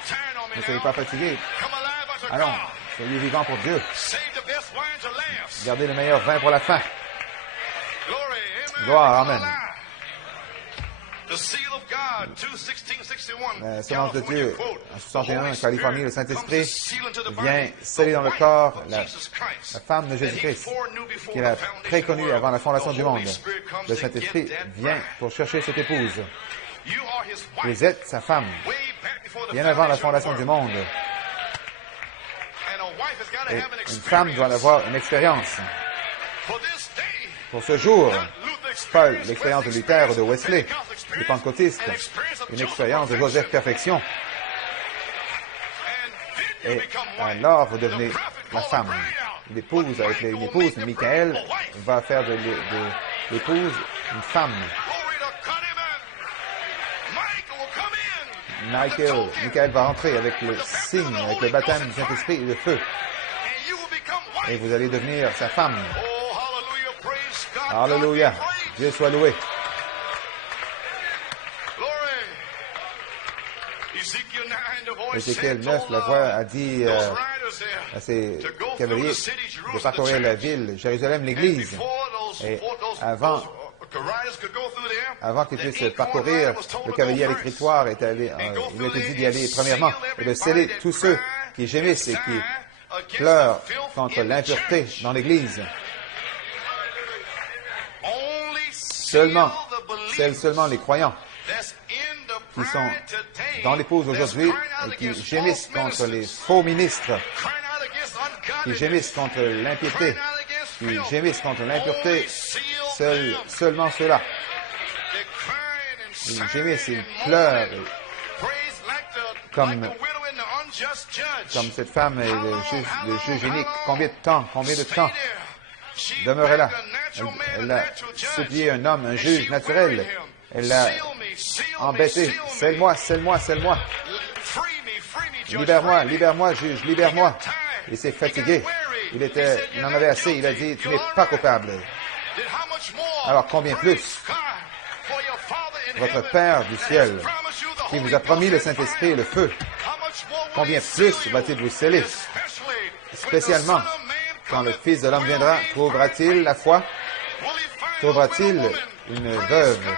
Ne soyez pas fatigués. Allons, soyez vivants pour Dieu. Gardez le meilleur vin pour la fin. Gloire, amen. La séance de Dieu, en 61, en Californie, le Saint-Esprit vient sceller dans le corps la femme de Jésus-Christ, qu'il a préconnue avant la fondation du monde. Le Saint-Esprit vient pour chercher cette épouse. Vous êtes sa femme, bien avant la fondation du monde. Et une femme doit avoir une expérience. Pour ce jour, pas l'expérience de Luther ou de Wesley, des pentecôtistes, une expérience de Joseph Perfection. Et alors, vous devenez la femme. L'épouse avec l'épouse, Michael, va faire de l'épouse une femme. Michael va rentrer avec le signe, avec le baptême du Saint-Esprit et le feu. Et vous allez devenir sa femme. Alléluia. Dieu soit loué. Ézéchiel 9, la voix a dit à ses cavaliers de parcourir la ville, Jérusalem, l'Église. Et avant qu'ils puissent parcourir, le cavalier à l'écritoire il a été dit d'y aller premièrement et de sceller tous ceux qui gémissent et qui pleurent contre l'impureté dans l'Église. Seulement les croyants qui sont dans l'épouse aujourd'hui et qui gémissent contre les faux ministres, qui gémissent contre l'impiété, qui gémissent contre l'impureté, seulement ceux-là. Ils gémissent, ils pleurent, comme cette femme et le juge unique. Combien de temps demeurait là? Elle a supplié un homme, un juge naturel. Elle l'a embêté. Scelle-moi. Libère-moi, juge, libère-moi. Il s'est fatigué. Il en avait assez. Il a dit, tu n'es pas coupable. Alors combien plus? Votre Père du ciel, qui vous a promis le Saint-Esprit et le feu, combien plus va-t-il vous sceller? Spécialement, quand le Fils de l'homme viendra, trouvera-t-il la foi? Trouvera-t-il une veuve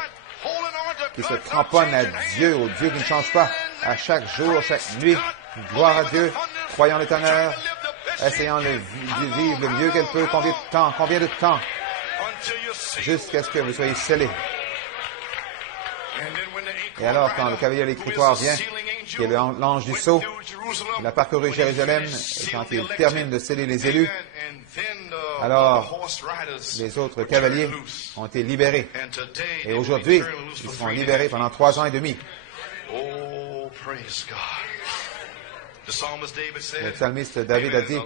qui se cramponne à Dieu, au Dieu qui ne change pas, à chaque jour, chaque nuit, gloire à Dieu, croyant l'éternel, essayant de vivre le mieux qu'elle peut, combien de temps, jusqu'à ce que vous soyez scellés. Et alors, quand le cavalier à l'écritoire vient, qui est l'ange du sceau, il a parcouru Jérusalem, et quand il termine de sceller les élus, alors les autres cavaliers ont été libérés. Et aujourd'hui, ils seront libérés pendant 3 ans et demi. Le psalmiste David a dit,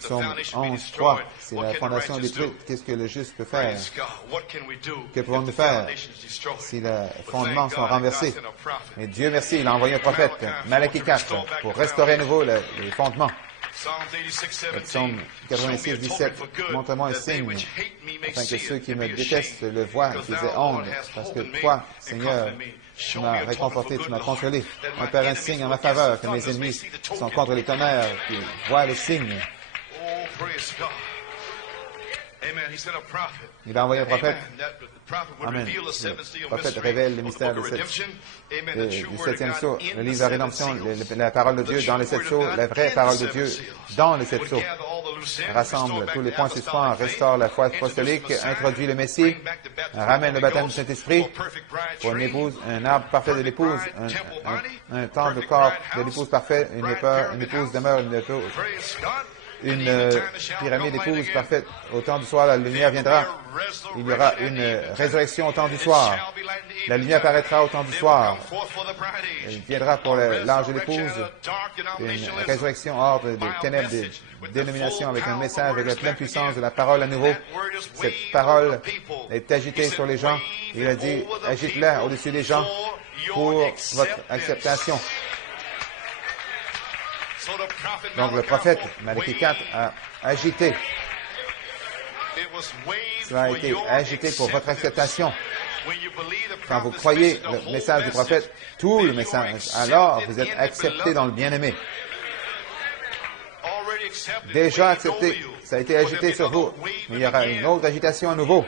Psaume 11, 3, c'est la fondation détruite. Qu'est-ce que le juste peut faire? Que pouvons-nous faire si les fondements sont renversés? Mais Dieu merci, il a envoyé un prophète, Malachie 4, pour restaurer à nouveau les fondements. Le psaume 86, 17, montre-moi un signe, afin que ceux qui me détestent le voient, qu'ils aient honte, parce que toi, Seigneur, tu m'as réconforté, tu m'as consolé. Opère un signe en ma faveur, que mes ennemis sont contre les tonnerres, qu'ils voient le signe. Il a envoyé un prophète. Amen. Le prophète révèle le mystère du septième sceau, le livre de la rédemption, la parole de Dieu dans les 7 sceaux, la vraie parole de Dieu dans les 7 sceaux. Rassemble tous les points suspens, restaure la foi apostolique, introduit le Messie, ramène le baptême du Saint-Esprit pour une épouse, un arbre parfait de l'épouse, un temps de corps de l'épouse parfait, une épouse demeure une pyramide d'épouse parfaite. Au temps du soir, la lumière viendra. Il y aura une résurrection au temps du soir. La lumière apparaîtra au temps du soir. Il viendra pour l'âge de l'épouse. Une résurrection hors des ténèbres des dénominations avec un message, avec la pleine puissance de la parole à nouveau. Cette parole est agitée sur les gens. Il a dit, agite-la au-dessus des gens pour votre acceptation. Donc le prophète, Malachie 4, a agité. Cela a été agité pour votre acceptation. Quand vous croyez le message du prophète, tout le message, alors vous êtes accepté dans le bien-aimé. Déjà accepté, ça a été agité sur vous, mais il y aura une autre agitation à nouveau.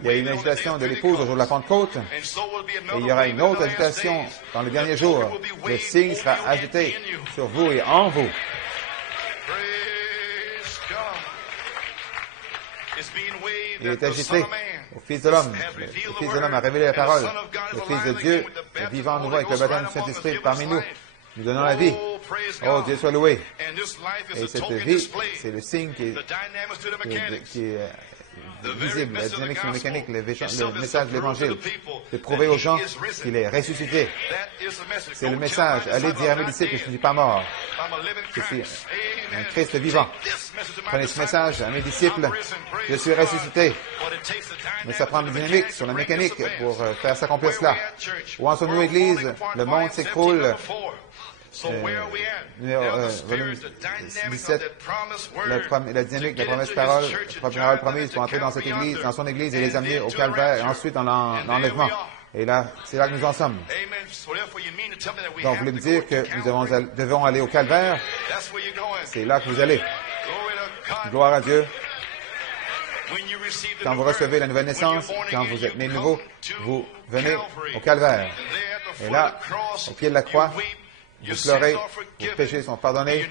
Il y a une agitation de l'épouse au jour de la Pentecôte, et il y aura une autre agitation dans les derniers jours. Le signe sera agité sur vous et en vous. Il est agité au Fils de l'homme. Le Fils de l'homme a révélé la parole. Le Fils de Dieu est vivant nouveau avec le baptême du Saint-Esprit parmi nous. Nous donnons la vie. Oh, Dieu soit loué. Et cette vie, c'est le signe qui est visible, la dynamique sur la mécanique, le message de l'Évangile, de prouver aux gens qu'il est ressuscité. C'est le message. Allez dire à mes disciples que je ne suis pas mort. Je suis un Christ vivant. Prenez ce message à mes disciples. Je suis ressuscité. Mais ça prend une dynamique sur la mécanique pour faire s'accomplir cela. Où en sommes-nous, Église? Le monde s'écroule. Volume 17, la dynamique, la promesse parole promise pour entrer dans cette église, dans son église et les amener au calvaire et ensuite dans l'enlèvement. Et là, c'est là que nous en sommes. Donc, vous voulez me dire que nous devons aller au calvaire? C'est là que vous allez. Gloire à Dieu. Quand vous recevez la nouvelle naissance, quand vous êtes né de nouveau, vous venez au calvaire. Et là, au pied de la croix, vous pleurez, vos péchés sont pardonnés,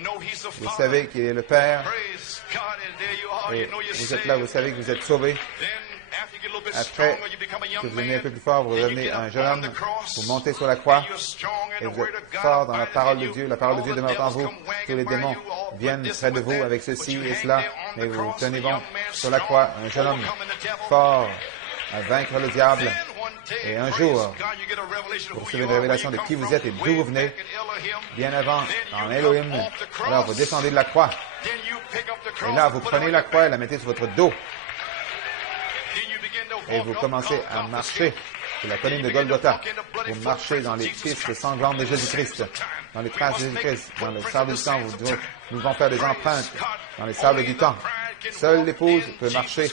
vous savez qu'il est le Père, et vous êtes là, vous savez que vous êtes sauvés. Après que vous devenez un peu plus fort, vous devenez un jeune homme, vous montez sur la croix, et vous êtes fort dans la parole de Dieu demeure en vous. Tous les démons viennent près de vous avec ceci et cela, mais vous tenez bon sur la croix, un jeune homme fort à vaincre le diable. Et un jour, vous recevez une révélation de qui vous êtes et d'où vous venez, bien avant, en Elohim. Alors, vous descendez de la croix. Et là, vous prenez la croix et la mettez sur votre dos. Et vous commencez à marcher sur la colline de Golgotha. Vous marchez dans les pistes sanglantes de Jésus-Christ, dans les traces de Jésus-Christ, dans le sable du temps. Nous devons faire des empreintes dans les sables du temps. Seule l'épouse peut marcher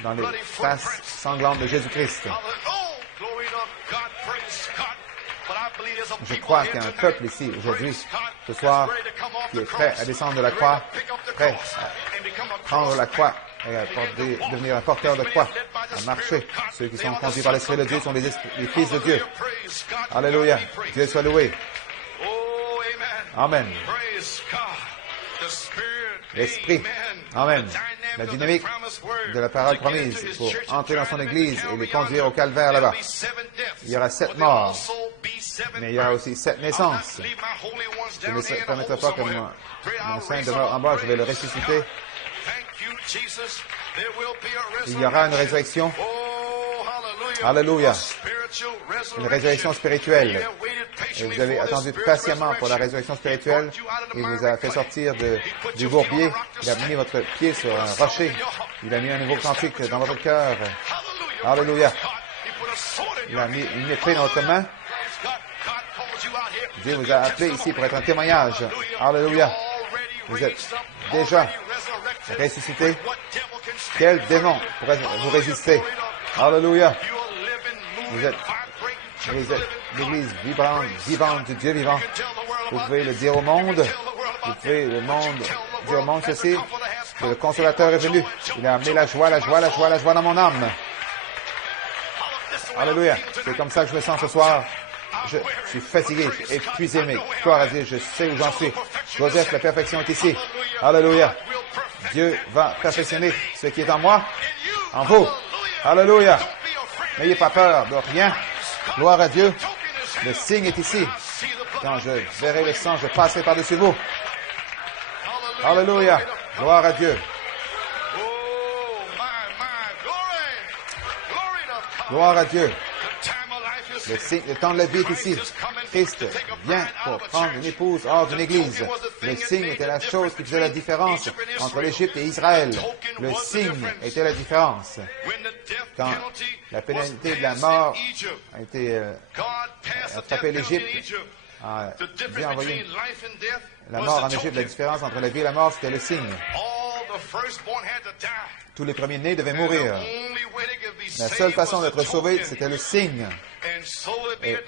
dans les traces sanglantes de Jésus-Christ. Je crois qu'il y a un peuple ici, aujourd'hui, ce soir, qui est prêt à descendre de la croix, prêt à prendre la croix et à devenir un porteur de croix, à marcher. Ceux qui sont conduits par l'Esprit de Dieu sont les fils de Dieu. Alléluia. Dieu soit loué. Amen. L'Esprit. Amen. La dynamique de la parole promise pour entrer dans son Église et les conduire au calvaire là-bas. Il y aura 7 morts, mais il y aura aussi 7 naissances. Je ne permettrai pas que mon saint demeure en bas, je vais le ressusciter. Il y aura une résurrection. Alléluia. Une résurrection spirituelle. Et vous avez attendu patiemment pour la résurrection spirituelle. Il vous a fait sortir du bourbier. Il a mis votre pied sur un rocher. Il a mis un nouveau cantique dans votre cœur. Alléluia. Il a mis une épée dans votre main. Dieu vous a appelé ici pour être un témoignage. Alléluia. Vous êtes déjà ressuscité. Quel démon pourrait vous résister? Alléluia. Vous êtes l'Église vivante du Dieu vivant. Vous pouvez le dire au monde. Vous pouvez dire au monde ceci, que le Consolateur est venu. Il a amené la joie dans mon âme. Alléluia. C'est comme ça que je me sens ce soir. Je suis fatigué, épuisé, mais gloire à Dieu, je sais où j'en suis. Joseph, la perfection est ici. Alléluia. Dieu va perfectionner ce qui est en moi, en vous. Alléluia. N'ayez pas peur de rien. Gloire à Dieu. Le signe est ici. Quand je verrai le sang, je passerai par-dessus vous. Alléluia. Gloire à Dieu. Gloire à Dieu. Le temps de la vie est ici. Christ vient pour prendre une épouse hors d'une église. Le signe était la chose qui faisait la différence entre l'Égypte et Israël. Le signe était la différence. Quand la pénalité de la mort a été frappé l'Égypte, Dieu a envoyé la mort en Égypte. La différence entre la vie et la mort, c'était le signe. Tous les premiers-nés devaient mourir. La seule façon d'être sauvé, c'était le signe. Et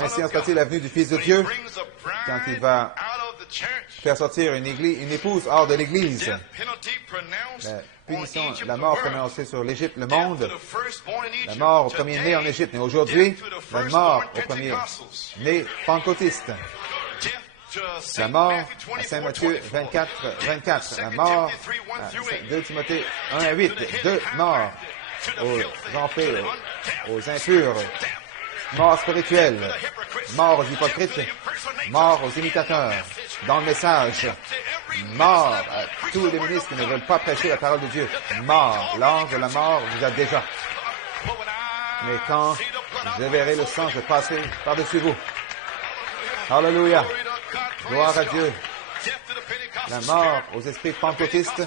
ainsi en soit-il la venue du Fils de Dieu, quand il va faire sortir une épouse hors de l'Église. La punition, la mort prononcée sur l'Égypte, le monde, la mort au premier-né en Égypte. Mais aujourd'hui, la mort au premier-né pentecôtiste. La mort à Saint Matthieu 24, 24. La mort à 2 Timothée 1 à 8. 2 morts aux ampés, aux impurs. Mort spirituelle. Mort aux hypocrites. Mort aux imitateurs. Dans le message. Mort à tous les ministres qui ne veulent pas prêcher la parole de Dieu. Mort. L'ange de la mort vous a déjà. Mais quand je verrai le sang, je passerai par-dessus vous. Alléluia. Gloire à Dieu. La mort aux esprits pentecôtistes,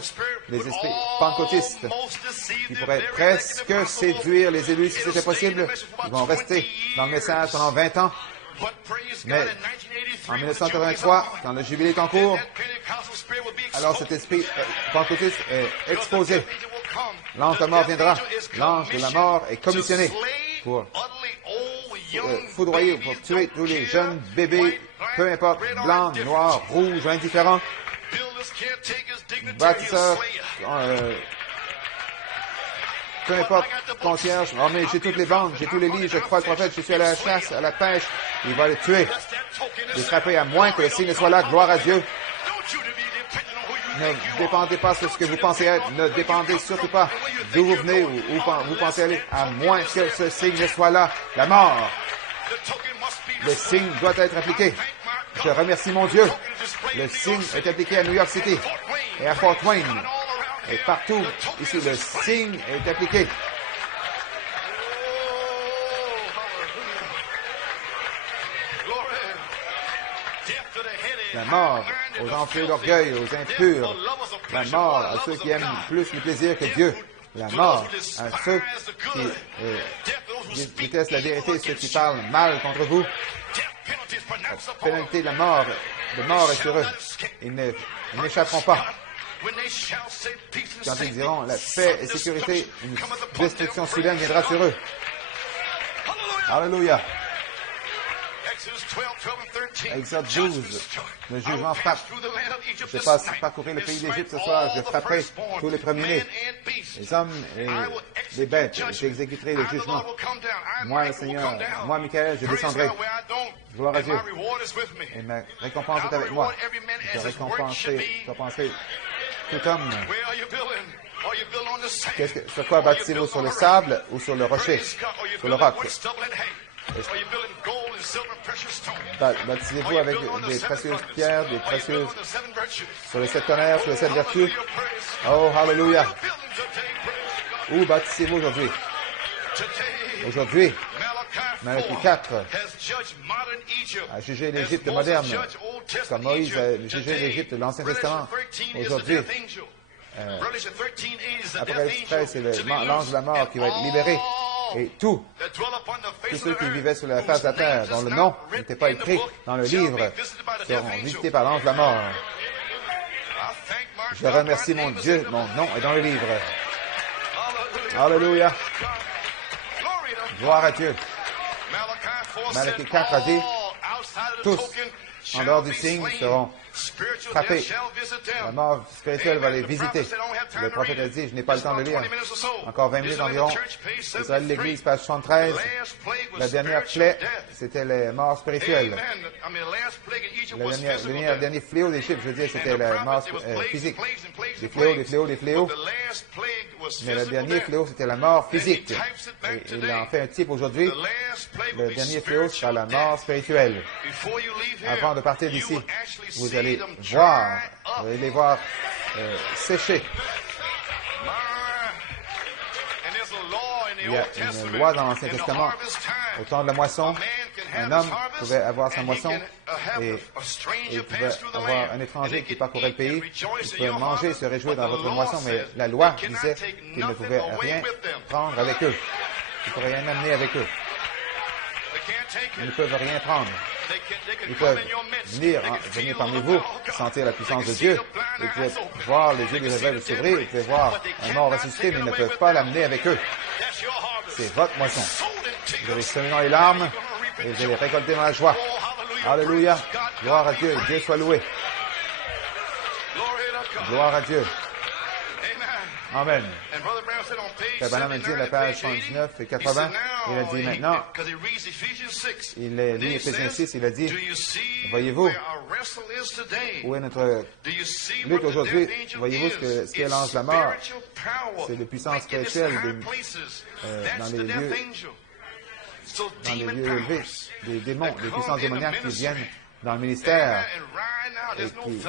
les esprits pentecôtistes qui pourraient presque séduire les élus si c'était possible, ils vont rester dans le message pendant 20 ans. Mais en 1983, quand le jubilé est en cours, alors cet esprit pentecôtiste est exposé. L'ange de la mort viendra. L'ange de la mort est commissionné pour foudroyer, pour tuer tous les jeunes bébés, peu importe, blancs, noirs, rouges, indifférents, bâtisseurs, peu importe, concierge. Oh, mais j'ai toutes les bandes, j'ai tous les livres, je crois le prophète, je suis allé à la chasse, à la pêche. Il va les tuer. Les frapper à moins que le signe soit là. Gloire à Dieu. Ne dépendez pas sur ce que vous pensez être. Ne dépendez surtout pas d'où vous venez ou où vous pensez aller, à moins que ce signe soit là. La mort. Le signe doit être appliqué. Je remercie mon Dieu. Le signe est appliqué à New York City et à Fort Wayne. Et partout, ici, le signe est appliqué. La mort aux enflés d'orgueil, aux impurs. La mort à ceux qui aiment plus le plaisir que Dieu. La mort à ceux qui détestent la vérité, ceux qui parlent mal contre vous. La pénalité de la mort est sur eux. Ils n'échapperont pas. Quand ils diront la paix et sécurité, une destruction soudaine viendra sur eux. Alléluia. Exode 12, le jugement frappe. Je passe parcourir le pays d'Égypte ce soir, je frapperai tous les premiers-nés, les hommes et les bêtes, et j'exécuterai le jugement. Moi, le Seigneur, moi, Michael, je descendrai. Gloire à Dieu. Et ma récompense est avec moi. Je récompenserai tout homme. Sur quoi bâtissez-vous? Sur le sable ou sur le rocher? Sur le roc? Baptisez-vous avec des précieuses pierres, des précieuses sur les 7 tonnerres, sur les 7 vertus. Oh, hallelujah. Où baptisez-vous aujourd'hui? Aujourd'hui, Malachi 4 a jugé l'Égypte moderne, comme Moïse a jugé l'Égypte de l'Ancien Testament. Aujourd'hui, Apocalypse 13, c'est l'ange de la mort qui va être libéré. Et tous ceux qui vivaient sur la face de la terre, dont le nom n'était pas écrit dans le livre, seront visités par l'ange de la mort. Je remercie mon Dieu, mon nom est dans le livre. Alléluia. Gloire à Dieu. Malachi 4 a dit, tous, en dehors du signe, seront frappés. La mort spirituelle va les visiter. Le prophète a dit, je n'ai pas le temps de lire. Encore 20 minutes environ. Israël, l'Église, page 73. La dernière plaie, c'était les morts spirituelles. Le dernier fléau d'Égypte, je veux dire, c'était la mort physique. Des fléaux. Mais le dernier fléau, c'était la mort physique. Et il en fait un type aujourd'hui. Le dernier fléau sera la mort spirituelle. Avant de partir d'ici, vous allez les voir sécher. Il y a une loi dans l'Ancien Testament. Au temps de la moisson, un homme pouvait avoir sa moisson et il pouvait avoir un étranger qui parcourait le pays. Il pouvait manger et se réjouir dans votre moisson, mais la loi disait qu'il ne pouvait rien prendre avec eux. Il ne pouvait rien amener avec eux. Ils ne peuvent rien prendre. Ils peuvent venir parmi vous, sentir la puissance de Dieu. Ils peuvent voir les yeux des aveugles s'ouvrir. Ils peuvent voir un mort ressuscité, mais ils ne peuvent pas l'amener avec eux. C'est votre moisson. Vous allez semer dans les larmes et vous allez récolter dans la joie. Alléluia. Gloire à Dieu. Dieu soit loué. Gloire à Dieu. Amen. Frère Branham a dit à la page 79 et 80, il a dit maintenant, il a lu Éphésiens 6, il a dit, voyez-vous, où est notre lutte aujourd'hui? Voyez-vous ce qu'est l'ange de la mort? C'est les puissances spirituelles dans les lieux élevés, des démons, des puissances démoniaques qui viennent dans le ministère et qui,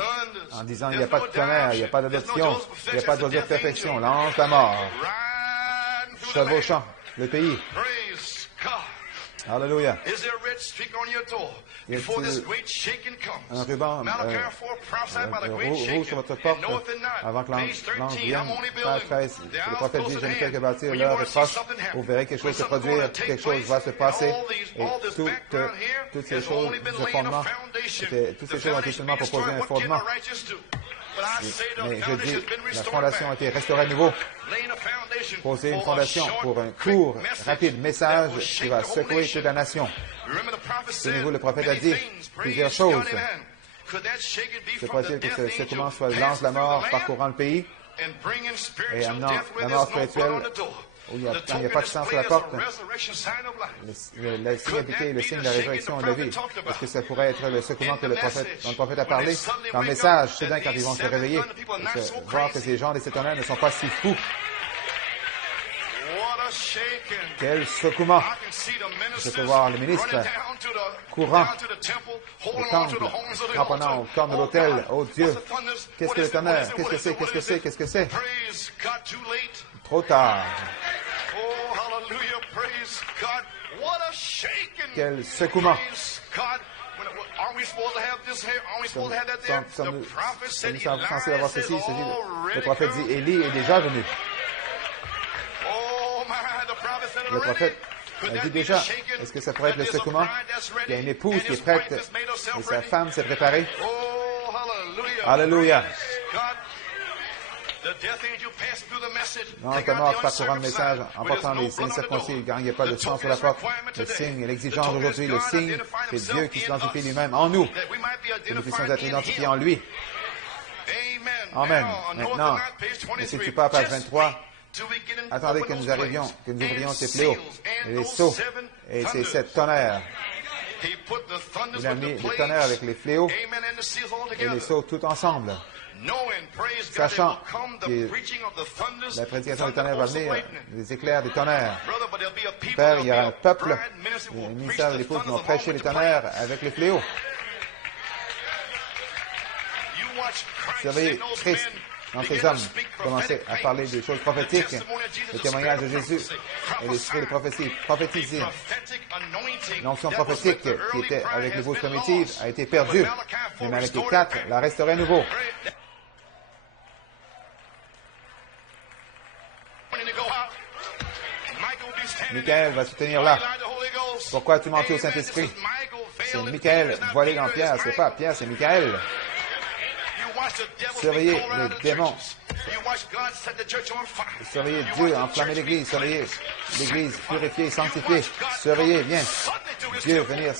en disant il n'y a pas de tonnerre, il n'y a pas d'adoption, il n'y a pas d'oiseau de perfection, l'ange de la mort, chevauchant le pays. Alléluia. Y a-t-il un ruban rouge sur votre porte avant que l'ange vienne? Page 13, le prophète dit, je ne fais que bâtir l'heure est proche. Vous verrez quelque chose se produire, quelque chose va se passer. Et toutes ces choses, ce fondement, toutes ces choses ont été seulement pour poser un fondement. Mais je dis, la fondation a été restaurée à nouveau. Poser une fondation pour un court, rapide message qui va secouer toute la nation. Souvenez-vous, le prophète a dit plusieurs choses. C'est possible que ce secouement soit l'ange de la mort parcourant le pays et amenant la mort spirituelle où il n'y a pas de sang sur la porte. La signabilité, le signe de la résurrection de la vie. Est-ce que ça pourrait être le secouement dont le prophète a parlé? Dans le message, soudain, quand ils vont se réveiller, voir que ces gens des tonnerres ne sont pas si fous. Quel secouement! Je peux voir le ministre courant au temple, cramponnant au corps de l'autel. Oh Dieu! Qu'est-ce que le tonnerre? Qu'est-ce que c'est? Trop tard. Quel secouement! Comme nous sommes censés avoir ceci, le prophète dit, Élie est déjà venu. Le prophète a dit déjà, est-ce que ça pourrait être le secouement? Il y a une épouse qui est prête et sa femme s'est préparée. Alléluia. L'ange de mort parcourant le message, emportant les signes circoncis, car il n'y a pas de sang sur la porte. Le signe et l'exigence aujourd'hui, le signe, c'est Dieu qui s'identifie lui-même en nous. Que nous puissions être identifiés en lui. Amen. Maintenant, ne sais-tu pas, page 23, attendez que nous arrivions, que nous ouvrions ces fléaux, et les sceaux, et ces 7 tonnerres. Il a mis les tonnerres avec les fléaux et les sceaux tout ensemble. Sachant que la prédication des tonnerres va venir, les éclairs des tonnerres. Père, il y aura un peuple, les ministères de l'épouse qui vont prêcher les tonnerres avec les fléaux. Surveillez Christ dans ces hommes, commençaient à parler des choses prophétiques, le témoignage de Jésus et l'esprit de prophétie. Prophétiser. L'onction prophétique qui était avec l'épouse primitive a été perdue. Mais Malachie 4 la restaurait à nouveau. Michael va se tenir là. Pourquoi tu mentis au Saint-Esprit? C'est Michael voilé dans Pierre. C'est pas Pierre, c'est Michael. Surveillez les démons. Surveillez Dieu enflammer l'Église. Surveillez l'Église purifiée et sanctifiée. Surveillez, viens. Dieu venir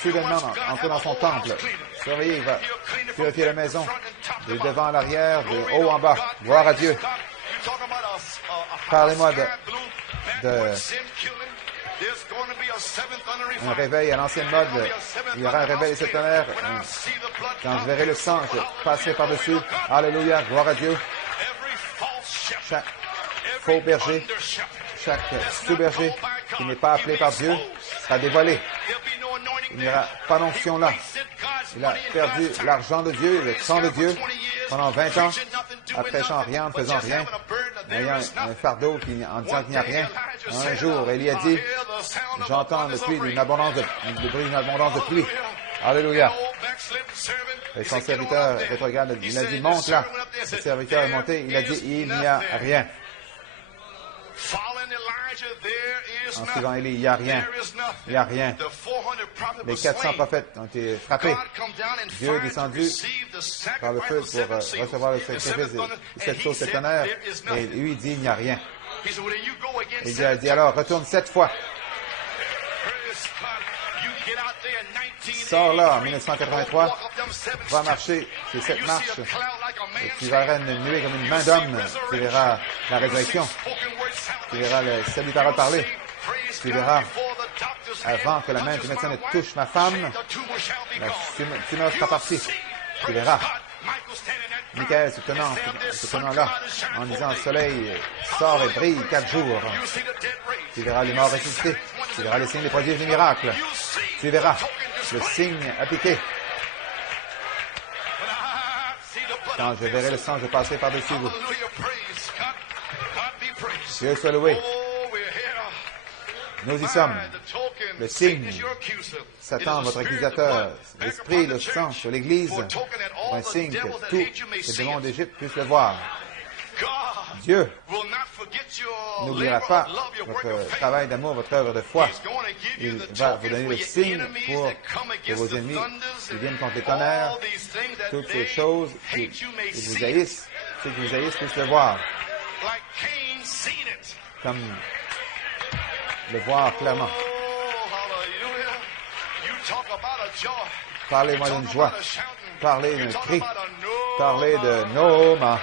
soudainement entrer dans son temple. Surveillez, il va purifier la maison. De devant à l'arrière, de haut en bas. Gloire à Dieu. Parlez-moi de un réveil à l'ancienne mode. Il y aura un réveil de cette tonnerre. Quand je verrai le sang, je passerai par-dessus. Alléluia, gloire à Dieu. Chaque faux berger, chaque sous-berger qui n'est pas appelé par Dieu sera dévoilé. Il n'y aura pas d'onction là. Il a perdu l'argent de Dieu, le sang de Dieu pendant 20 ans, en prêchant rien, en faisant rien, ayant un fardeau en disant qu'il n'y a rien. Un jour, Élie a dit, j'entends le pluie d'une abondance de bruit, d'une abondance de pluie. Alléluia. Et son serviteur rétrograde, il a dit, monte là. Le serviteur est monté, il a dit, il n'y a rien. En suivant Élie, il n'y a rien. Il n'y a rien. Les 400 prophètes ont été frappés. Dieu est descendu par le feu pour recevoir le sacrifice de cette chose, cet honneur. Et lui, il dit, il n'y a rien. Il a dit, alors, retourne 7 fois. Sors là en 1983, va marcher ces 7 marches, et tu verras une nuée comme une main d'homme, tu verras la résurrection, tu verras le salut parole parler, tu verras, avant que la main du médecin ne touche ma femme, la tumeur sera partie, tu verras. Michael se tenant là, en disant, le soleil sort et brille 4 jours. Tu verras les morts ressuscités. Tu verras les signes, les prodiges, les miracles. Tu verras le signe appliqué. Quand je verrai le sang, je passerai par-dessus vous. Dieu soit loué. Nous y sommes. Le signe, Satan, votre accusateur, l'esprit, le sang sur l'Église, pour un signe que tous les démons d'Égypte puissent le voir. Dieu n'oubliera pas votre travail d'amour, votre œuvre de foi. Il va vous donner le signe pour que vos ennemis qui viennent contre les tonnerres, toutes ces choses qui vous haïssent, ceux qui vous haïssent puissent le voir. Comme le voir clairement. Parlez-moi d'une joie. Parlez d'un cri. Parlez de Noma.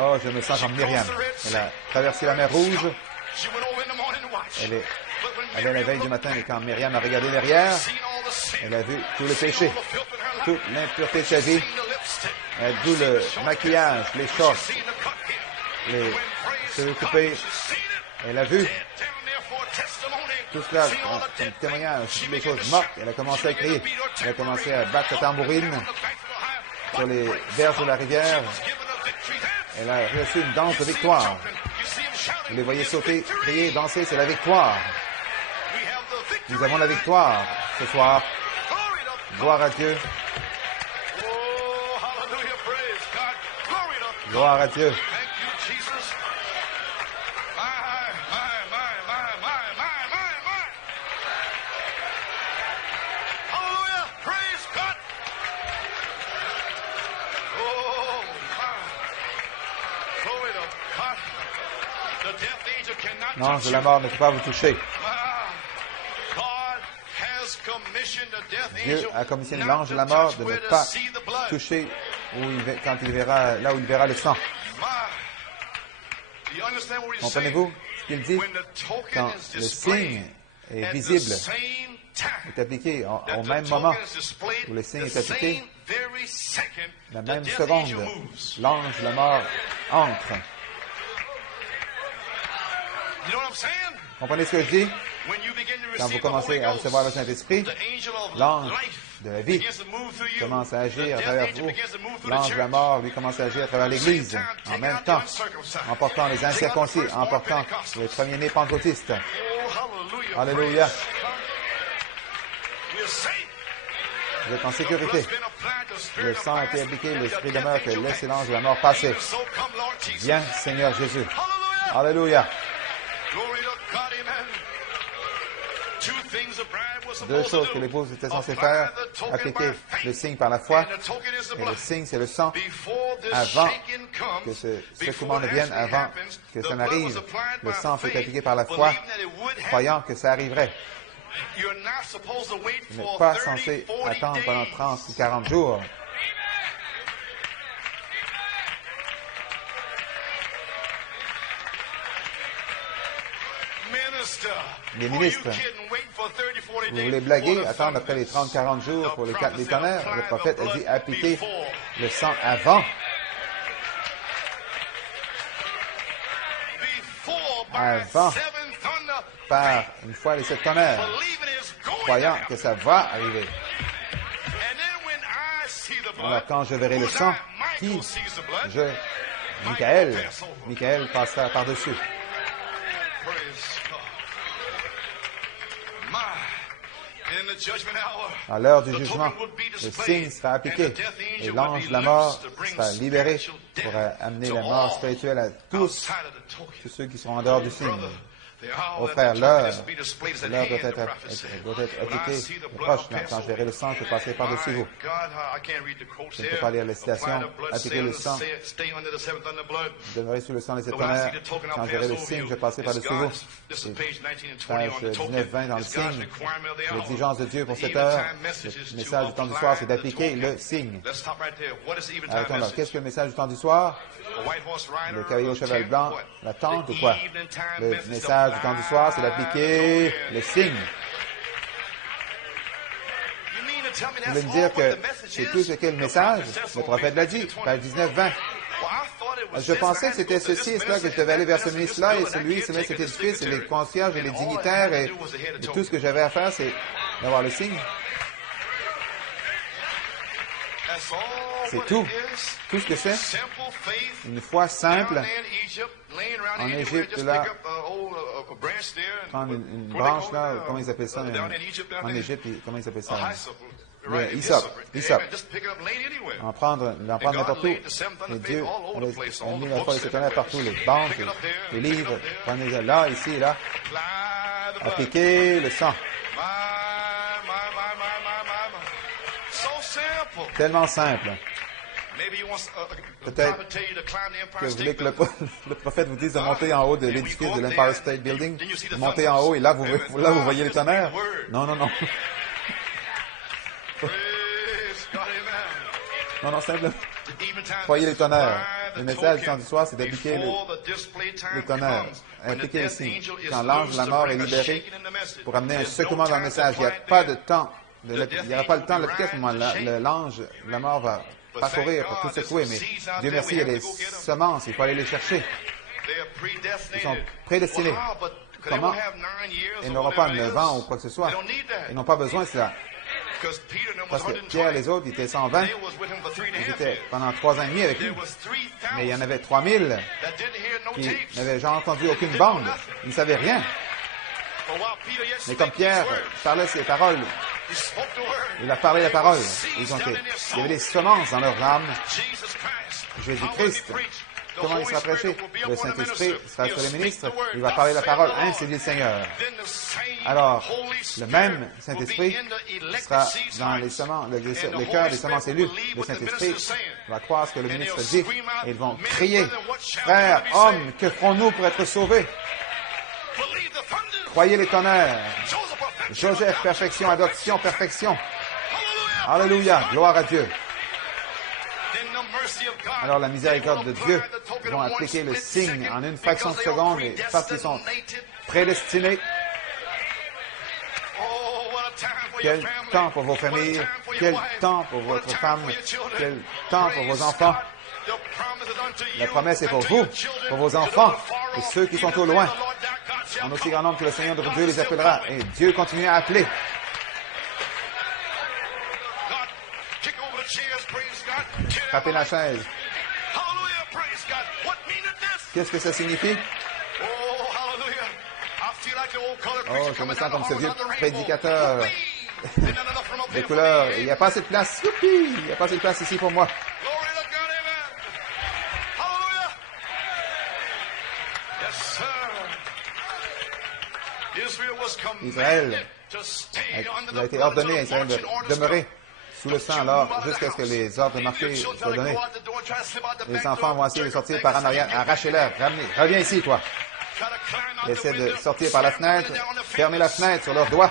Oh, je me sens comme Myriam. Elle a traversé la mer Rouge. Elle est allée à la veille du matin et quand Myriam a regardé derrière, elle a vu tout le péché, toute l'impureté de sa vie, d'où le maquillage, les shorts, les cheveux coupés. Elle a vu tout cela comme témoignage, les choses mortes. Elle a commencé à crier. Elle a commencé à battre sa tambourine sur les berges de la rivière. Elle a reçu une danse de victoire. Vous les voyez sauter, crier, danser, c'est la victoire. Nous avons la victoire ce soir. Gloire à Dieu. Gloire à Dieu. L'ange de la mort ne peut pas vous toucher. Dieu a commissionné l'ange de la mort de ne pas toucher quand il verra, là où il verra le sang. Comprenez-vous ce qu'il dit? Quand le signe est visible, est appliqué au même moment où le signe est appliqué, la même seconde, l'ange de la mort entre. Comprenez ce que je dis? Quand vous commencez à recevoir le Saint-Esprit, l'ange de la vie commence à agir à travers vous. L'ange de la mort, lui, commence à agir à travers l'Église en même temps, emportant les incirconcis, emportant les premiers-nés pentecôtistes. Alléluia. Vous êtes en sécurité. Le sang a été appliqué, l'Esprit demeure que laissez l'ange de la mort passer. Viens, Seigneur Jésus. Alléluia. Deux choses que l'épouse était censée faire, appliquer le signe par la foi, et le signe, c'est le sang, avant que ce secouement ne vienne, avant que ça n'arrive. Le sang fut appliqué par la foi, croyant que ça arriverait. Vous n'êtes pas censé attendre pendant 30 ou 40 jours. Les ministres, vous voulez blaguer, attendre après les 30-40 jours pour les 4 tonnerres? Le prophète a dit appliquer le sang avant. Avant, par une fois les 7 tonnerres, croyant que ça va arriver. Alors quand je verrai le sang, Michael passera par-dessus. À l'heure du jugement, le signe sera appliqué et l'ange de la mort sera libéré pour amener la mort spirituelle à tous ceux qui seront en dehors du signe. Ô frère, l'heure doit être appliquée proche. Quand je verrai le sang, je passerai par-dessus vous. Je ne peux pas lire la citation. Appliquer le sang. Demeurez sous le sang des 7 tonnerres. Quand je verrai le signe, je passerai par-dessus vous. Page 19-20 dans le signe. L'exigence de Dieu pour cette heure. Le message du temps du soir, c'est d'appliquer le signe. Arrêtons là. Qu'est-ce que le message du temps du soir? Le cavalier au cheval blanc, la tente ou quoi? Le message du temps du soir, c'est d'appliquer le signe. Vous voulez me dire que c'est tout ce qu'est le message? Le prophète l'a dit, page 19-20. Je pensais que c'était ceci et cela, que je devais aller vers ce ministre-là et celui, cet édifice, et les concierges et les dignitaires, et tout ce que j'avais à faire, c'est d'avoir le signe. C'est tout. Tout ce que c'est. Une foi simple. En Égypte, là, prendre une branche, là, comment ils appellent ça? En Égypte, comment ils appellent ça? Hyssop. En prendre n'importe où. Et Dieu a mis la foi de cette année partout, les banques, les livres, prenez-les là, ici et là. Appliquez le sang. Tellement simple. Peut-être que vous voulez que le prophète vous dise de monter en haut de l'édifice de l'Empire State Building, de monter en haut et là vous voyez les tonnerres. Non. Non, simplement. Voyez les tonnerres. Le message du temps du soir, c'est d'appliquer les tonnerres, appliquer les signes. Quand l'ange de la mort est libéré pour amener un secouement dans le message, il n'y a pas de temps. Il n'y aura pas le temps de l'appliquer à ce moment-là. L'ange de la mort va parcourir pour tout secouer, mais Dieu merci, il y a des semences, il faut aller les chercher. Ils sont prédestinés. Comment? Ils n'auront pas 9 ans ou quoi que ce soit. Ils n'ont pas besoin de cela. Parce que Pierre et les autres, ils étaient 120. Ils étaient pendant 3 ans et demi avec lui. Mais il y en avait 3000 qui n'avaient jamais entendu aucune bande. Ils ne savaient rien. Mais comme Pierre parlait ses paroles, il a parlé la parole. Il y avait des semences dans leur âme. Jésus-Christ. Comment il sera prêché? Le Saint-Esprit sera sur les ministres. Il va parler la parole. Ainsi dit le Seigneur. Alors, le même Saint-Esprit sera dans les semences, les cœurs des semences élus. Le Saint-Esprit va croire ce que le ministre dit et ils vont crier, frères, hommes, que ferons-nous pour être sauvés? Croyez les tonnerres. Joseph, perfection, adoption, perfection. Alléluia, gloire à Dieu. Alors la miséricorde de Dieu vont appliquer le signe en une fraction de seconde et parce qu'ils sont prédestinés. Quel temps pour vos familles, quel temps pour votre femme, quel temps pour vos enfants. La promesse est pour vous, pour vos enfants et ceux qui sont au loin. en aussi grand nombre que le Seigneur de Dieu les appellera. Et Dieu continue à appeler. Frappez la chaise. Qu'est-ce que ça signifie? Oh, je me sens comme ce vieux prédicateur des couleurs. Il n'y a pas assez de place. Youpi! Il n'y a pas assez de place ici pour moi. Israël, il a été ordonné à Israël de demeurer sous le sang, alors, jusqu'à ce que les ordres marqués soient donnés. Les enfants vont essayer de sortir par en arrière. Arrachez-leur. Reviens ici, toi. Essaie de sortir par la fenêtre. Fermez la fenêtre sur leurs doigts.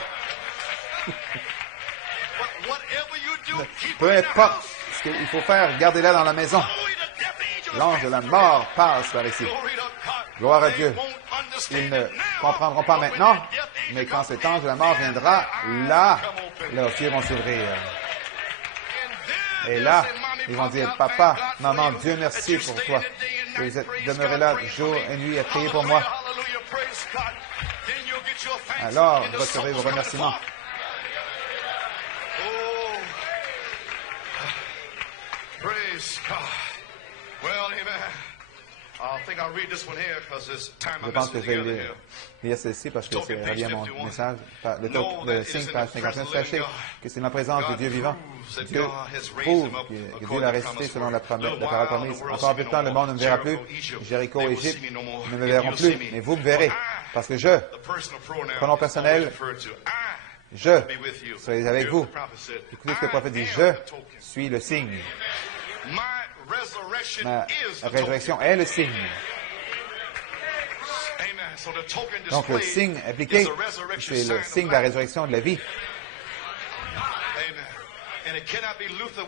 Peu importe ce qu'il faut faire, gardez-la dans la maison. L'ange de la mort passe par ici. Gloire à Dieu. Ils ne comprendront pas maintenant, mais quand cet ange de la mort viendra, là, leurs yeux vont s'ouvrir. Et là, ils vont dire, papa, maman, Dieu merci pour toi. Vous êtes demeurés là jour et nuit à prier pour moi. Alors, recevez vos remerciements. Je pense que je vais lire ceci parce que c'est relié à mon message. Le signe, page 59, sachez que c'est ma présence de Dieu vivant. Dieu prouve que Dieu l'a ressuscité selon la parole promise. Encore un peu de temps, le monde ne me verra plus. Jéricho, Égypte ne me verront plus, mais vous me verrez. Parce que je, pronom personnel, je serai avec vous. Écoutez ce que le prophète dit, je suis le signe. Ma résurrection est le signe. Donc le signe appliqué, c'est le signe de la résurrection de la vie.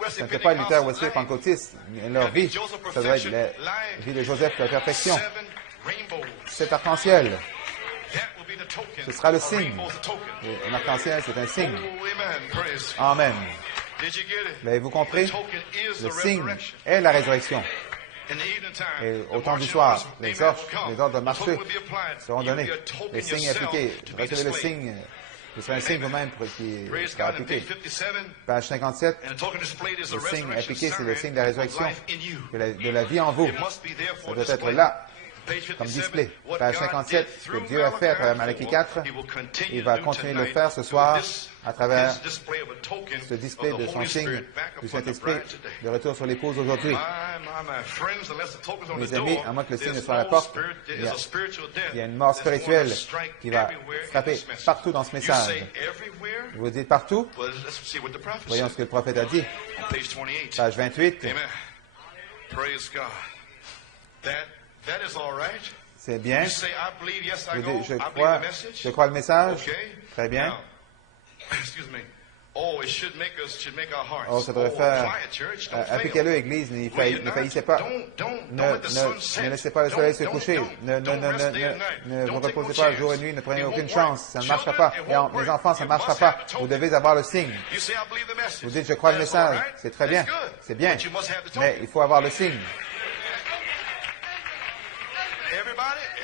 Ça ne peut pas être Luther, Wesley, Pentecôtiste. Leur vie, ça doit être la vie de Joseph de la perfection. Cet arc-en-ciel, ce sera le signe. Un arc-en-ciel, c'est un signe. Amen. L'avez-vous compris? Le signe est la résurrection. Et au temps du soir, les ordres de marcher seront donnés. Les signes appliqués. Recevez le signe. Ce sera un signe vous-même qui sera appliqué. Page 57. Le signe appliqué, c'est le signe de la résurrection, de la vie en vous. Ça doit être là, comme display. Page 57, ce que Dieu a fait à travers Malachie 4, il va continuer de le faire ce soir à travers ce display de son signe du Saint-Esprit de retour sur l'épouse aujourd'hui. Mes amis, à moins que le signe soit à la porte, il y a une mort spirituelle qui va frapper partout dans ce message. Vous dites partout? Voyons ce que le prophète a dit. Page 28. C'est bien. Je crois le message. Très bien. Oh, ça devrait faire... Appliquez-le, Église, ne faillissez pas. Ne laissez pas le soleil se coucher. Ne vous reposez pas jour et nuit, ne prenez aucune chance. Ça ne marchera pas. Les enfants, ça ne marchera pas. Vous devez avoir le signe. Vous dites, je crois le message. C'est très bien. C'est bien. Mais il faut avoir le signe.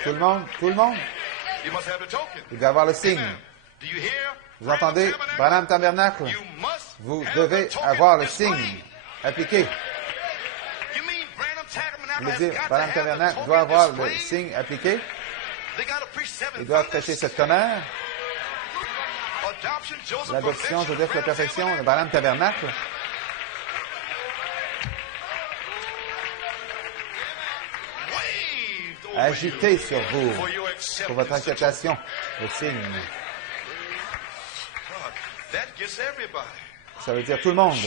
Tout le monde? Il doit avoir le signe. Vous entendez? Branham Tabernacle, vous devez avoir le signe appliqué. Vous voulez dire, Branham Tabernacle doit avoir le signe appliqué? Il doit prêcher cette tonnerre? L'adoption, Joseph, la perfection, le Branham Tabernacle? Agitez sur vous pour votre acceptation, le signe. Ça veut dire tout le monde.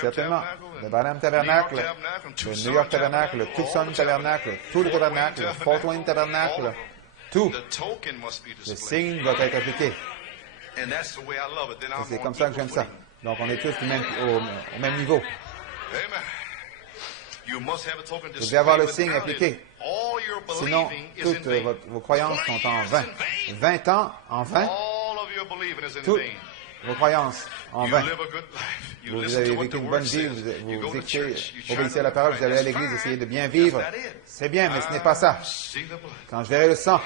Certainement. Le Branham Tabernacle, le New York Tabernacle, le Tucson Tabernacle, tout le Tabernacle, le Fort Wayne Tabernacle, tout. Le signe doit être appliqué. C'est comme ça que j'aime ça. Donc on est tous au même niveau. Vous devez avoir le signe appliqué. Sinon, toutes vos croyances sont en vain. 20 ans en vain. Toutes vos croyances en vain. Vous avez vécu une bonne vie, vous écoutez, obéissez à la parole, vous allez à l'église, essayez de bien vivre. C'est bien, mais ce n'est pas ça. Quand je verrai le sang,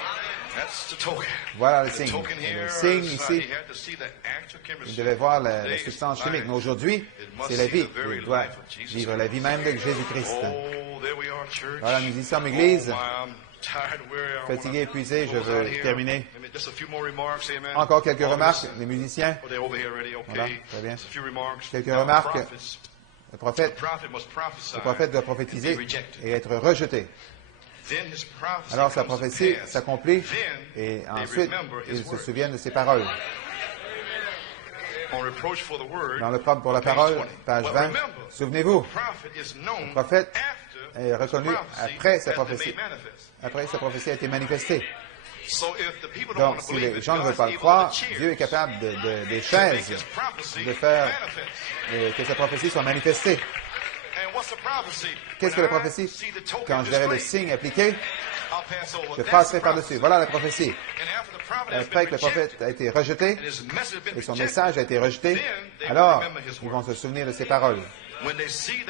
Voilà le signe. Et le signe ici, il devait voir la substance chimique. Mais aujourd'hui, c'est la vie. Il doit vivre la vie même de Jésus-Christ. Voilà, nous y sommes, Église. Fatigué, épuisé, je veux terminer. Encore quelques remarques, les musiciens. Voilà, très bien. Quelques remarques. Le prophète doit prophétiser et être rejeté. Alors sa prophétie s'accomplit et ensuite il se souvient de ses paroles. Dans le propre pour la parole, page 20, souvenez-vous, le prophète est reconnu après sa prophétie. Après sa prophétie a été manifestée. Donc, si les gens ne veulent pas le croire, Dieu est capable des chaises de faire que sa prophétie soit manifestée. Qu'est-ce que la prophétie? Quand je verrai le signe appliqué, je passerai par-dessus. Voilà la prophétie. Après que le prophète a été rejeté et son message a été rejeté, alors ils vont se souvenir de ses paroles.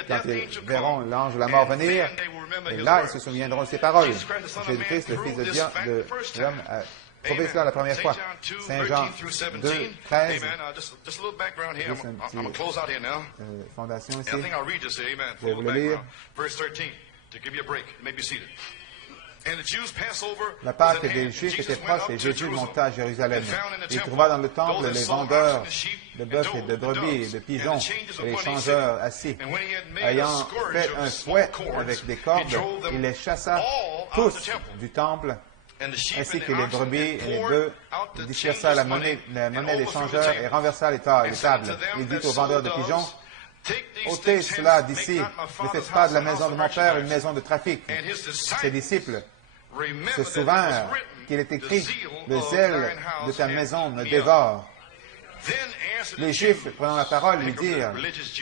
Quand ils verront l'ange de la mort venir, et là, ils se souviendront de ses paroles. Jésus-Christ, le Fils de l'homme, a prouvé cela la première fois. Saint Jean 2, 13. Juste une petite fondation ici. Je vais vous le lire. La Pâque des Juifs était proche et Jésus monta à Jérusalem. Il trouva dans le temple les vendeurs de bœufs et de brebis et de pigeons et les changeurs assis. Ayant fait un fouet avec des cordes, il les chassa tous du temple, ainsi que les brebis et les bœufs. Il dispersa la monnaie des changeurs et renversa les tables. Il dit aux vendeurs de pigeons, ôtez cela d'ici, ne faites pas de la maison de mon Père une maison de trafic. Ses disciples se souvinrent qu'il est écrit, le zèle de ta maison me dévore. Les Juifs, prenant la parole, lui dirent,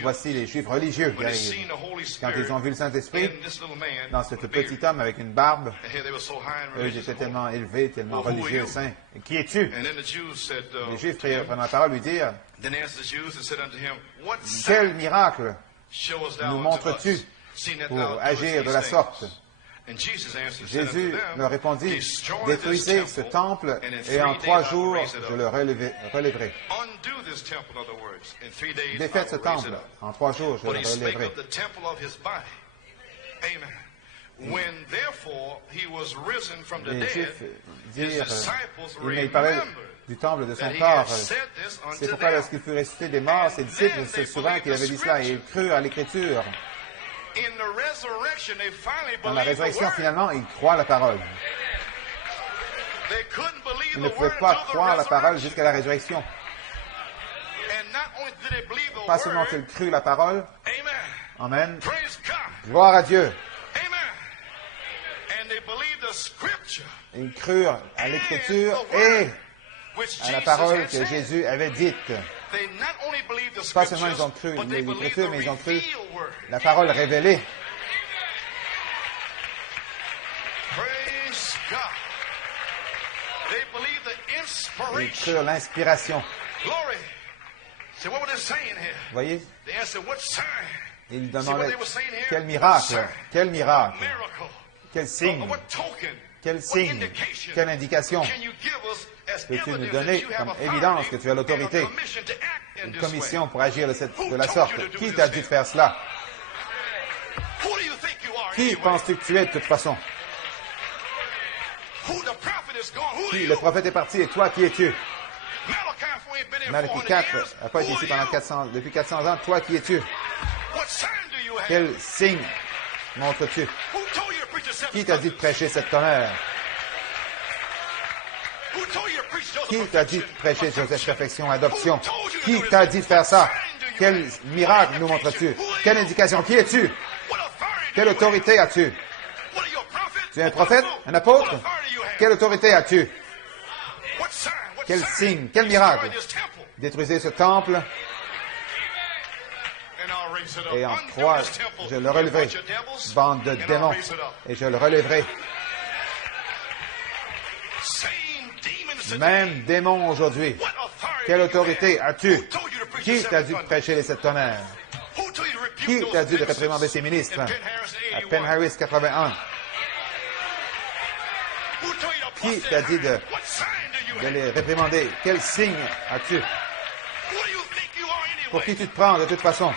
voici les Juifs religieux qui arrivent. Quand ils ont vu le Saint-Esprit dans ce petit homme avec une barbe, eux, ils étaient tellement élevés, tellement religieux, saints. Et qui es-tu? Les Juifs, prenant la parole, lui dirent, quel miracle nous montres-tu pour agir de la sorte? Jésus leur répondit, détruisez ce temple et en 3 jours je le relèverai. Défaites ce temple, en 3 jours je le relèverai. Les Juifs dirent, il parlait du temple de son corps. C'est pourquoi lorsqu'il fut ressuscité des morts, ses disciples se souvinrent qu'il avait dit cela et ils crurent à l'Écriture. Dans la résurrection, finalement, ils croient la parole. Ils ne pouvaient pas croire la parole jusqu'à la résurrection. Pas seulement qu'ils crurent la parole. Amen. Gloire à Dieu. Ils crurent à l'Écriture et à la parole que Jésus avait dite. Pas seulement ils ont cru l'Écriture, mais ils ont cru la parole révélée. Ils crurent l'inspiration. Vous voyez? Ils demandaient quel miracle, quel miracle, quel signe, quelle indication peux-tu nous donner comme évidence que tu as l'autorité, une commission pour agir de la sorte? Qui t'a dit de faire cela? Qui penses-tu que tu es de toute façon? Qui? Le prophète est parti et toi, qui es-tu? Malachie 4 n'a pas été ici depuis 400 ans. Toi, qui es-tu? Quel signe montres-tu? Qui t'a dit de prêcher cette tonnerre? Qui t'a dit de prêcher Joseph Perfection, adoption? Qui t'a dit de faire ça? Quel miracle nous montres-tu? Quelle indication? Qui es-tu? Quelle autorité as-tu? Tu es un prophète? Un apôtre? Quelle autorité as-tu? Quel signe? Quel miracle? Détruisez ce temple et en 3, je le relèverai. Bande de démons, et je le relèverai. Même démon aujourd'hui. Quelle autorité as-tu? Qui t'a dit de prêcher les 7 tonnerres? Qui t'a dit de réprimander ses ministres? À Penn Harris 81. Qui t'a dit de les réprimander? Quel signe as-tu? Pour qui tu te prends de toute façon?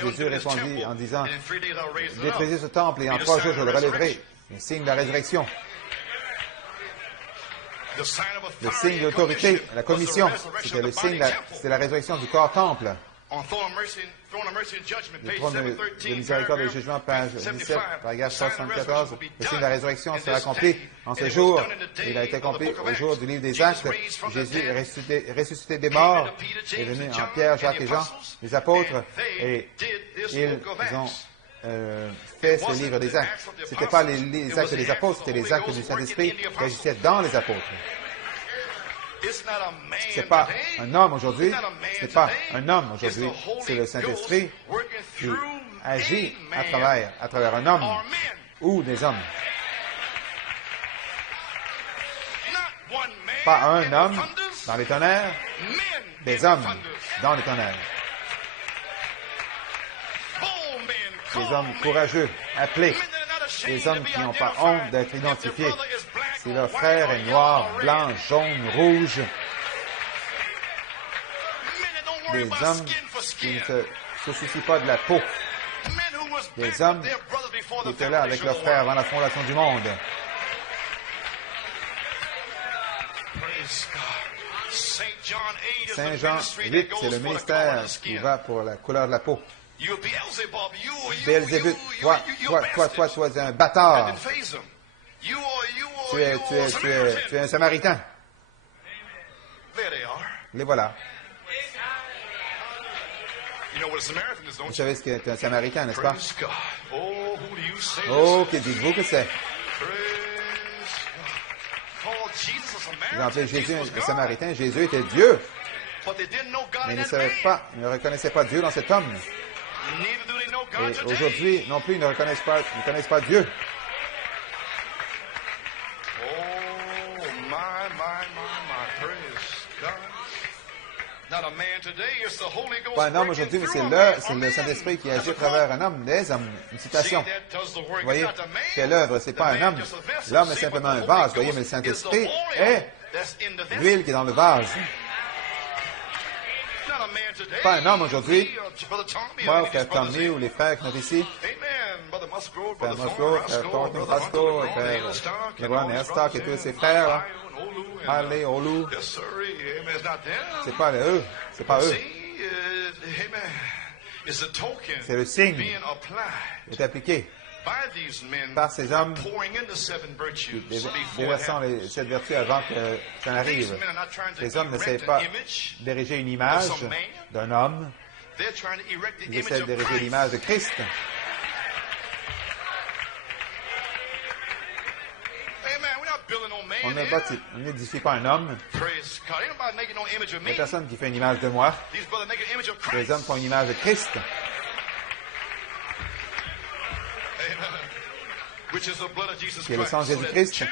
Jésus répondit en disant, détruisez ce temple et en 3 jours je le relèverai. Le signe de la résurrection. Le signe d'autorité, la commission, c'était le signe, c'était la résurrection du corps temple. Le trône de miséricorde et de jugement, page 17, paragraphe 74. Le signe de la résurrection sera accompli en ce jour. Il a été accompli au jour du livre des Actes. Jésus est ressuscité des morts, est venu en Pierre, Jacques et Jean, les apôtres, et ils ont fait ce livre des Actes. Ce n'était pas les actes des apôtres, c'était les actes du Saint-Esprit qui agissaient dans les apôtres. Ce n'est pas un homme aujourd'hui, ce n'est pas un homme aujourd'hui, c'est le Saint-Esprit qui agit à travers un homme ou des hommes. Pas un homme dans les tonnerres, des hommes dans les tonnerres. Des hommes courageux, appelés, des hommes qui n'ont pas honte d'être identifiés. Si leur frère est noir, blanc, jaune, rouge, des hommes qui ne se soucient pas de la peau, des hommes qui étaient là avec leurs frères avant la fondation du monde. Saint Jean 8, c'est le ministère qui va pour la couleur de la peau. Béelzébut, toi, tu es un bâtard. Tu es un Samaritain. Les voilà. Vous savez ce qu'est un Samaritain, n'est-ce pas? Oh, que dites-vous que c'est? Ils ont appelé Jésus un Samaritain. Jésus était Dieu. Mais ils ne savaient pas, ils ne reconnaissaient pas Dieu dans cet homme. Et aujourd'hui, non plus, ils ne connaissent pas Dieu. Pas un homme aujourd'hui, mais c'est le Saint-Esprit qui agit à travers un homme, des hommes. Une citation. Vous voyez, c'est l'œuvre, c'est pas un homme. L'homme est simplement un vase, vous voyez, mais le Saint-Esprit est l'huile qui est dans le vase. Pas un homme aujourd'hui. Moi, frère Tommy ou les frères qui sont ici. Frère Musgrove, frère Thornton Pasco, frère LeBron Erstock et tous ces frères. Harley, Olu. C'est pas eux. C'est pas eux. C'est le signe qui est appliqué par ces hommes déversant les 7 vertus avant que ça n'arrive. Ces hommes n'essaient pas d'ériger une image d'un homme. Ils essaient d'ériger l'image de Christ. On n'édifie pas un homme. Il n'y a personne qui fait une image de moi. Les hommes font une image de Christ. Qui est le sang de Jésus-Christ,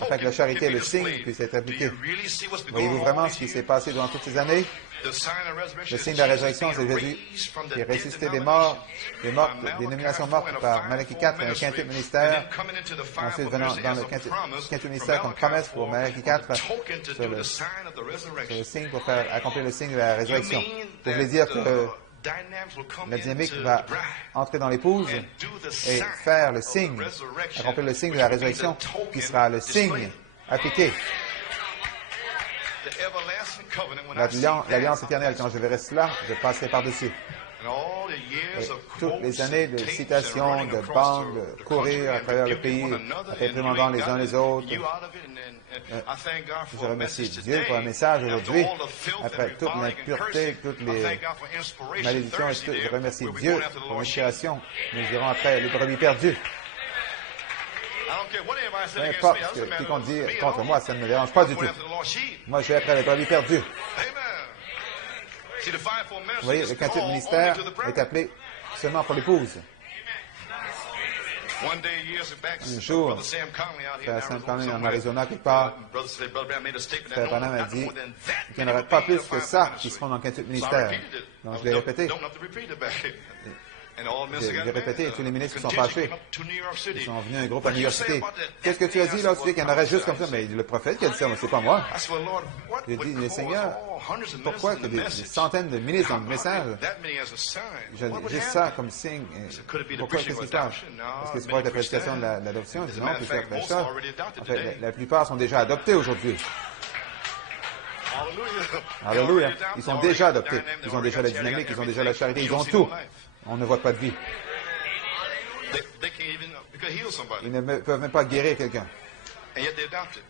afin que la charité et le signe puissent être appliqués. Voyez-vous vraiment ce qui s'est passé durant toutes ces années? Le signe de la résurrection, c'est Jésus qui est ressuscité des morts, des nominations mortes par Malachie 4 et un quintuple ministère. Ensuite, venant dans le quintuple ministère comme promesse pour Malachie 4 sur le signe pour faire accomplir le signe de la résurrection. Vous voulez dire que la dynamique va entrer dans l'épouse et faire le signe, accomplir le signe de la résurrection, qui sera le signe appliqué. L'alliance éternelle, quand je verrai cela, je passerai par-dessus. Et toutes les années de citations, de bandes, de courir à travers le pays, en réprimandant les uns les autres. Je remercie Dieu pour un message aujourd'hui. Après toute l'impureté, toutes les malédictions, je remercie Dieu pour l'inspiration. Nous irons après les brebis perdues. Peu importe ce que quiconque dit contre moi, ça ne me dérange pas du tout. Moi, je vais après les brebis perdues. Vous voyez, le quintuple ministère est appelé seulement pour l'épouse. Un jour, frère Sam Conley en Arizona, quelque part, frère Branham a dit qu'il n'y en aurait pas plus que ça qui seront dans le quintuple ministère. Donc, je l'ai répété. J'ai répété, et tous les ministres sont fâchés. Ils sont venus un groupe à New York City. Qu'est-ce que tu as dit là? Tu dis qu'il y en aurait juste comme ça. Mais le prophète qui a dit ça, c'est pas moi. J'ai dit, le Seigneur, pourquoi que des centaines de ministres ont le message? J'ai juste ça comme signe. Pourquoi, qu'est-ce qui se passe? Est-ce que c'est pour être la prédication de l'adoption? Je dis non, puis c'est après ça. En fait, la plupart sont déjà adoptés aujourd'hui. Alléluia. Ils sont déjà adoptés. Ils ont déjà la dynamique, ils ont déjà la charité, ils ont tout. On ne voit pas de vie. Ils ne peuvent même pas guérir quelqu'un.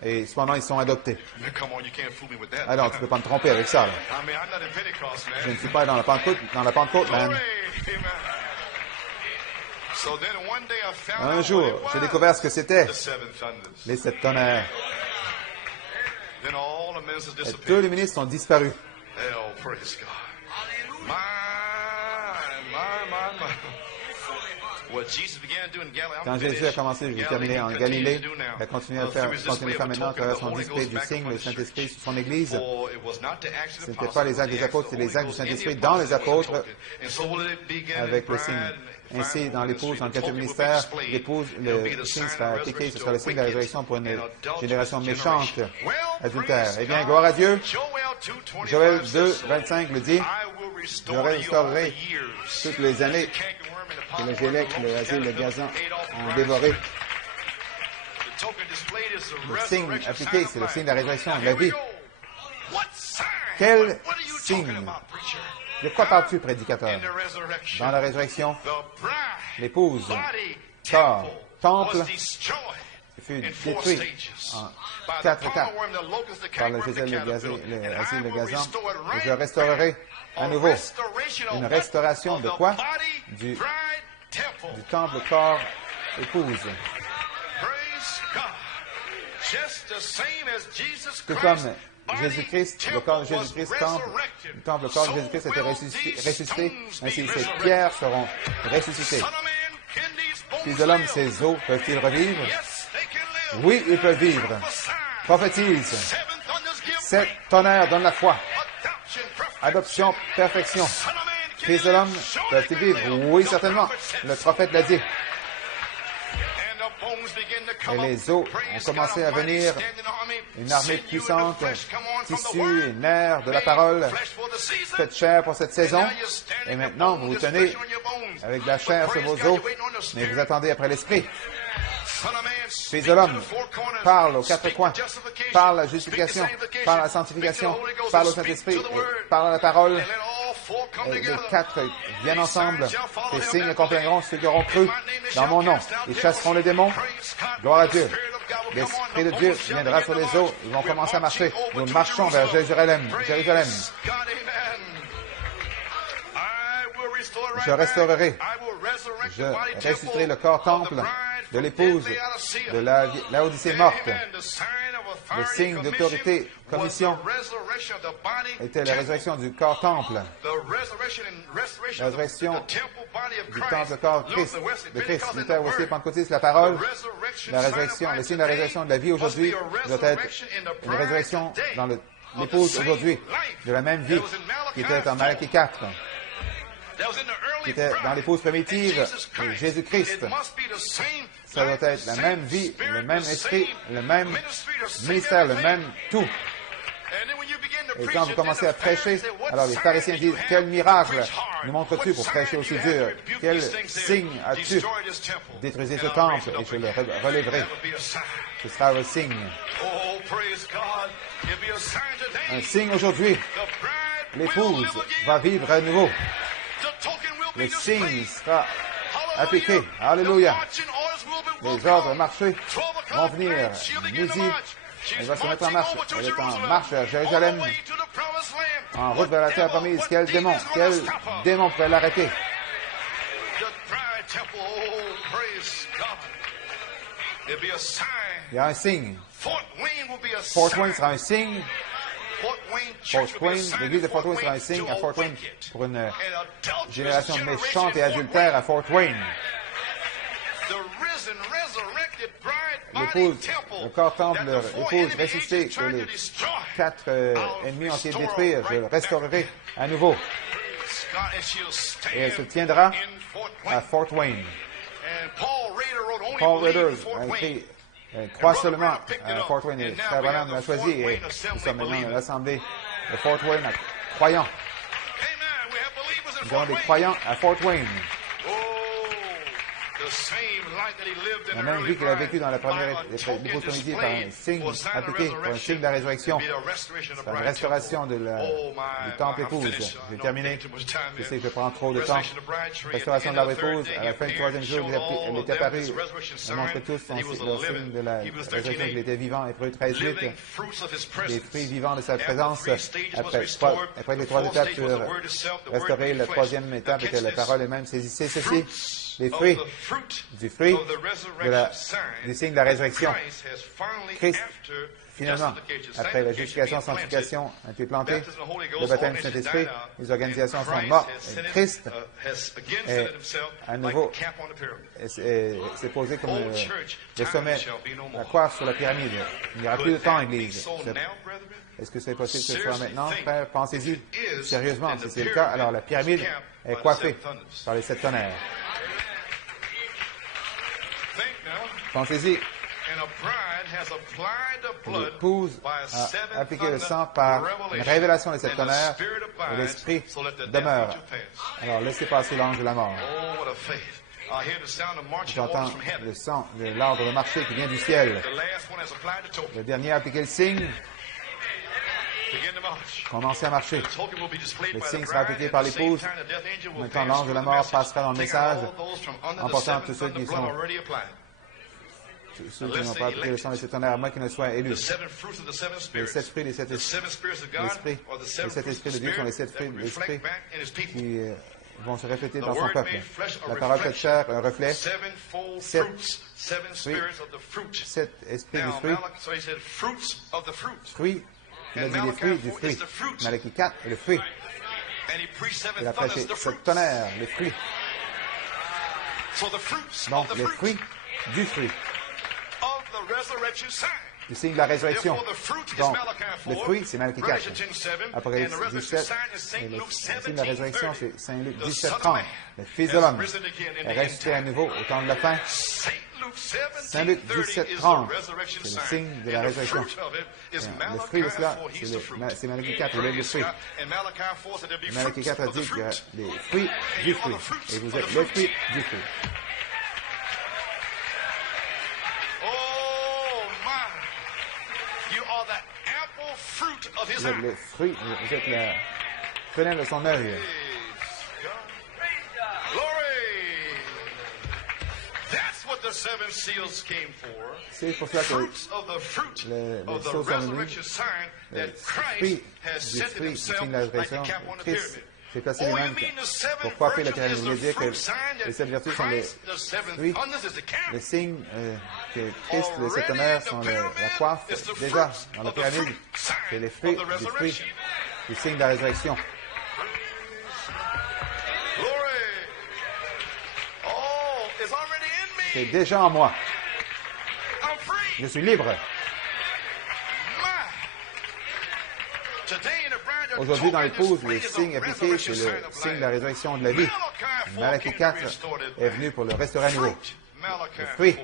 Et cependant, ils sont adoptés. Alors, tu ne peux pas me tromper avec ça. Là. Je ne suis pas dans la Pentecôte, man. Un jour, j'ai découvert ce que c'était, les 7 tonnerres. Et tous les ministres sont disparus. Quand Jésus a commencé, je vais terminer en Galilée, il a continué à faire maintenant à travers son display du signe, le Saint-Esprit sur son Église. Ce n'était pas les actes des apôtres, c'était les actes du Saint-Esprit dans les apôtres avec le signe. Ainsi, dans l'épouse, dans le quatrième ministère, l'épouse, le signe sera appliqué, ce sera le signe de la résurrection pour une génération méchante, adultère. Eh bien, gloire à Dieu. Joël 2, 25 le dit, je restaurerai toutes les années que le gélec, le asile, le gazon ont dévoré. Le signe appliqué, c'est le signe de la résurrection, de la vie. Quel signe? De quoi parles-tu, prédicateur? Dans la résurrection, l'épouse, corps, temple, fut détruit en 4 étapes par le gazelle, le asile, le gazon. Et je restaurerai à nouveau. Une restauration de quoi? Du temple, corps, épouse. Tout comme Jésus-Christ, le corps de Jésus-Christ, le temple, le corps de Jésus-Christ était ressuscité. Ainsi, ces pierres seront ressuscitées. Fils de l'homme, ces os peuvent-ils revivre? Oui, ils peuvent vivre. Prophétise. 7 tonnerres donnent la foi. Adoption, perfection. Fils de l'homme, peuvent-ils vivre? Oui, certainement. Le prophète l'a dit. Et les os ont commencé à venir, une armée puissante, tissu, une ère de la parole, faites chair pour cette saison. Et maintenant, vous vous tenez avec de la chair sur vos os, mais vous attendez après l'esprit. Fils de l'homme, parle aux 4 coins, parle à la justification, parle à la sanctification, parle au Saint-Esprit, parle à la parole. Et les 4 viennent ensemble. Les signes accompagneront ceux qui auront cru dans mon nom. Ils chasseront les démons. Gloire à Dieu. L'Esprit de Dieu viendra sur les eaux. Ils vont commencer à marcher. Nous marchons vers Jérusalem. Je restaurerai. Je ressusciterai le corps temple de l'épouse de Laodicée morte. Le signe d'autorité, commission, était la résurrection du corps temple. La résurrection du temple corps de Christ. Luther aussi, pentecôtiste, la parole, la résurrection, le signe de la résurrection de la vie aujourd'hui doit être une résurrection dans l'épouse aujourd'hui, de la même vie qui était en Malachie 4. Qui était dans l'épouse primitive de Jésus-Christ. Ça doit être la même vie, le même esprit, le même ministère, le même tout. Et quand vous commencez à prêcher, alors les pharisiens disent, quel miracle nous montres-tu pour prêcher aussi dur? Quel signe as-tu? Détruisez ce temple et je le relèverai. Ce sera un signe. Un signe aujourd'hui. L'épouse va vivre à nouveau. Le signe sera appliqué. Alléluia. Les ordres marchés vont venir. Midi, elle va se mettre en marche. Elle est en marche vers Jérusalem, en route vers la terre promise. Quel démon peut l'arrêter? Il y a un signe. Fort Wayne sera un signe. Fort Wayne, l'église de Fort Wayne sera un signe à Fort Wayne pour une génération méchante et adultère à Fort Wayne. L'épouse, le corps temple, l'épouse ressuscitée, que les 4 ennemis ont été détruits, je le restaurerai à nouveau. Et elle se tiendra à Fort Wayne. Paul Rader a écrit crois seulement à Fort Wayne. Et Frère Branham l'a choisi et nous sommes maintenant dans l'Assemblée de Fort Wayne, croyants. Nous avons des croyants à Fort Wayne. La même vie qu'il a vécu dans la première épouse comédie par un signe appliqué, pour un signe de la résurrection, par une restauration du temple épouse. J'ai terminé. Je sais que je prends trop de temps. Restauration de l'arbre épouse. À la fin du troisième jour, elle est apparue. Elle montrait tous leur signe de la résurrection qu'il était vivant. Hébreux 13:8. Les fruits vivants de sa présence. Après les trois étapes furent restaurées, la troisième étape était la parole elle-même. Saisissez ceci. Les fruits du signe de la résurrection. Christ, finalement, après la justification, sanctification, a été planté, le baptême du Saint-Esprit, les organisations sont mortes. Et Christ est à nouveau s'est posé comme le sommet, la coiffe sur la pyramide. Il n'y aura plus de temps, Église. Est-ce que c'est possible que ce soit maintenant? Frère, pensez-y sérieusement. Si c'est le cas, alors la pyramide est coiffée par les 7 tonnerres. Pensez-y. L'épouse a appliqué le sang par une révélation des 7 tonnerres et l'Esprit demeure. Alors, laissez passer l'ange de la mort. J'entends le sang, l'ordre de marcher qui vient du ciel. Le dernier a appliqué le signe. Commencez à marcher. Le signe sera appliqué par l'épouse. Maintenant, l'ange de la mort passera dans le message, emportant tous ceux qui n'ont pas appliqué le sang des 7 tonnerres, à moins qu'ils ne soient élus. Les 7 fruits, les 7 esprits de Dieu sont les 7 fruits de l'esprit qui vont se refléter dans son peuple. La parole faite chair, un reflet, 7 fruits, 7 esprits du fruit. Fruits, il a dit les fruits du fruit. Malachie 4 est le fruit. Il a prêché 7 tonnerres, les fruits. Donc, les fruits du fruit. Le signe de la résurrection. Donc, le fruit, c'est Malachie 4. Apocalypse 17. Et le signe de la résurrection, c'est Saint Luc 17:30. Le Fils de l'homme est ressuscité à nouveau au temps de la fin. Saint Luc 17:30. C'est le signe de la résurrection. Le fruit de cela, c'est Malachie 4, il est le fruit. Malachie 4 a dit qu'il y a les fruits du fruit. Et vous êtes le fruit du fruit. Vous êtes le fruit, vous êtes la prunelle de son œil. C'est pour cela que les sceaux sont venus. Le fruit du fruit, du signe de la résurrection, Christ fait passer les mains pour coiffer la pyramide. Vous voulez dire que les 7 vertus sont les fruits, le signe que Christ, les 7 honneurs sont la coiffe. Déjà, dans la pyramide, c'est les fruits du signe de la résurrection. C'est déjà en moi. Je suis libre. Aujourd'hui, dans l'épouse, le signe appliqué, c'est le signe de la résurrection de la vie. Malachie 4 est venu pour le restaurer à nouveau. Le fruit,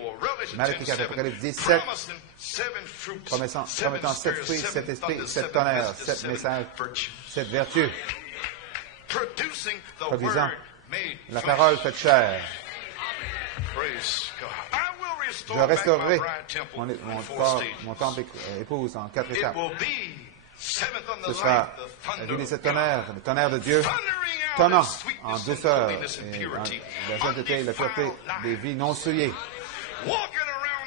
Malachie 4, Apocalypse 17, promettant 7 fruits, 7 esprits, 7 tonnerres, 7 messages, 7 vertus, produisant la parole faite chair. Je restaurerai mon temple épouse en 4 étapes. Ce sera la vie des 7 tonnerres, le tonnerre de Dieu, tonnant en douceur et la sainteté et la pureté des vies non souillées,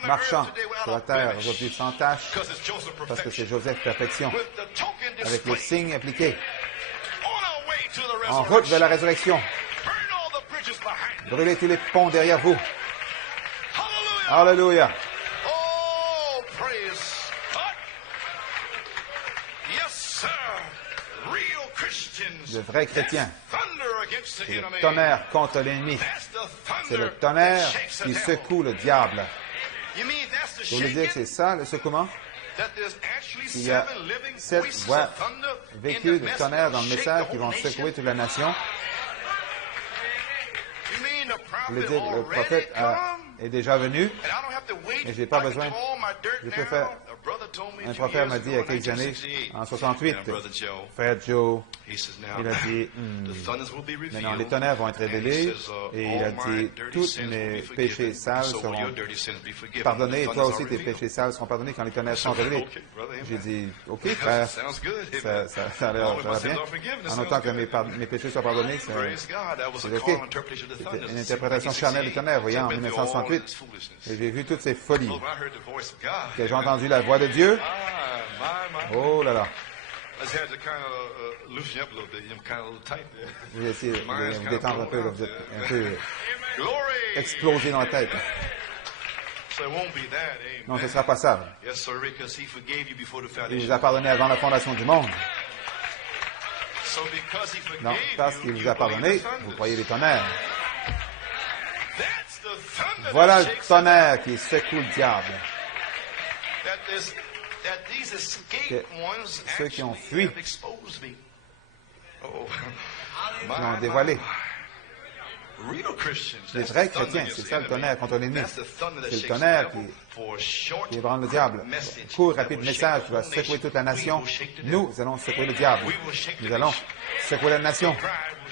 marchant sur la terre aujourd'hui sans tâche, parce que c'est Joseph perfection, avec les signes appliqués, en route vers la résurrection. Brûlez tous les ponts derrière vous. Alléluia. Le vrai chrétien, c'est le tonnerre contre l'ennemi. C'est le tonnerre qui secoue le diable. Vous voulez dire que c'est ça, le secouement? qu'il y a 7 voix vécues de tonnerre dans le message qui vont secouer toute la nation. Je veux dire, le prophète est déjà venu et je n'ai pas besoin. Je peux faire. Un prophète m'a dit il y a quelques années, en 68, frère Joe, il a dit, maintenant les tonnerres vont être révélés, et il a dit, tous mes péchés sales seront pardonnés, et toi aussi tes péchés sales seront pardonnés quand les tonnerres sont révélés. J'ai dit, ok frère, ça a l'air bien. En autant que mes péchés soient pardonnés, c'est ok. C'était une interprétation charnelle du tonnerre, voyez, en 1968. Et j'ai vu toutes ces folies. Que j'ai entendu la voix de Dieu. Oh là là. Vous essayez de vous détendre un peu, là, vous êtes un peu explosé dans la tête. Non, ce ne sera pas ça. Il vous a pardonné avant la fondation du monde. Non, parce qu'il vous a pardonné, vous croyez les tonnerres. Voilà le tonnerre qui secoue le diable. Que ceux qui ont fui, qui ont dévoilé. Les vrais chrétiens, c'est ça le tonnerre contre l'ennemi. C'est le tonnerre qui ébranle le diable. Court, rapide message qui va secouer toute la nation. Nous allons secouer le diable. Nous allons secouer la nation.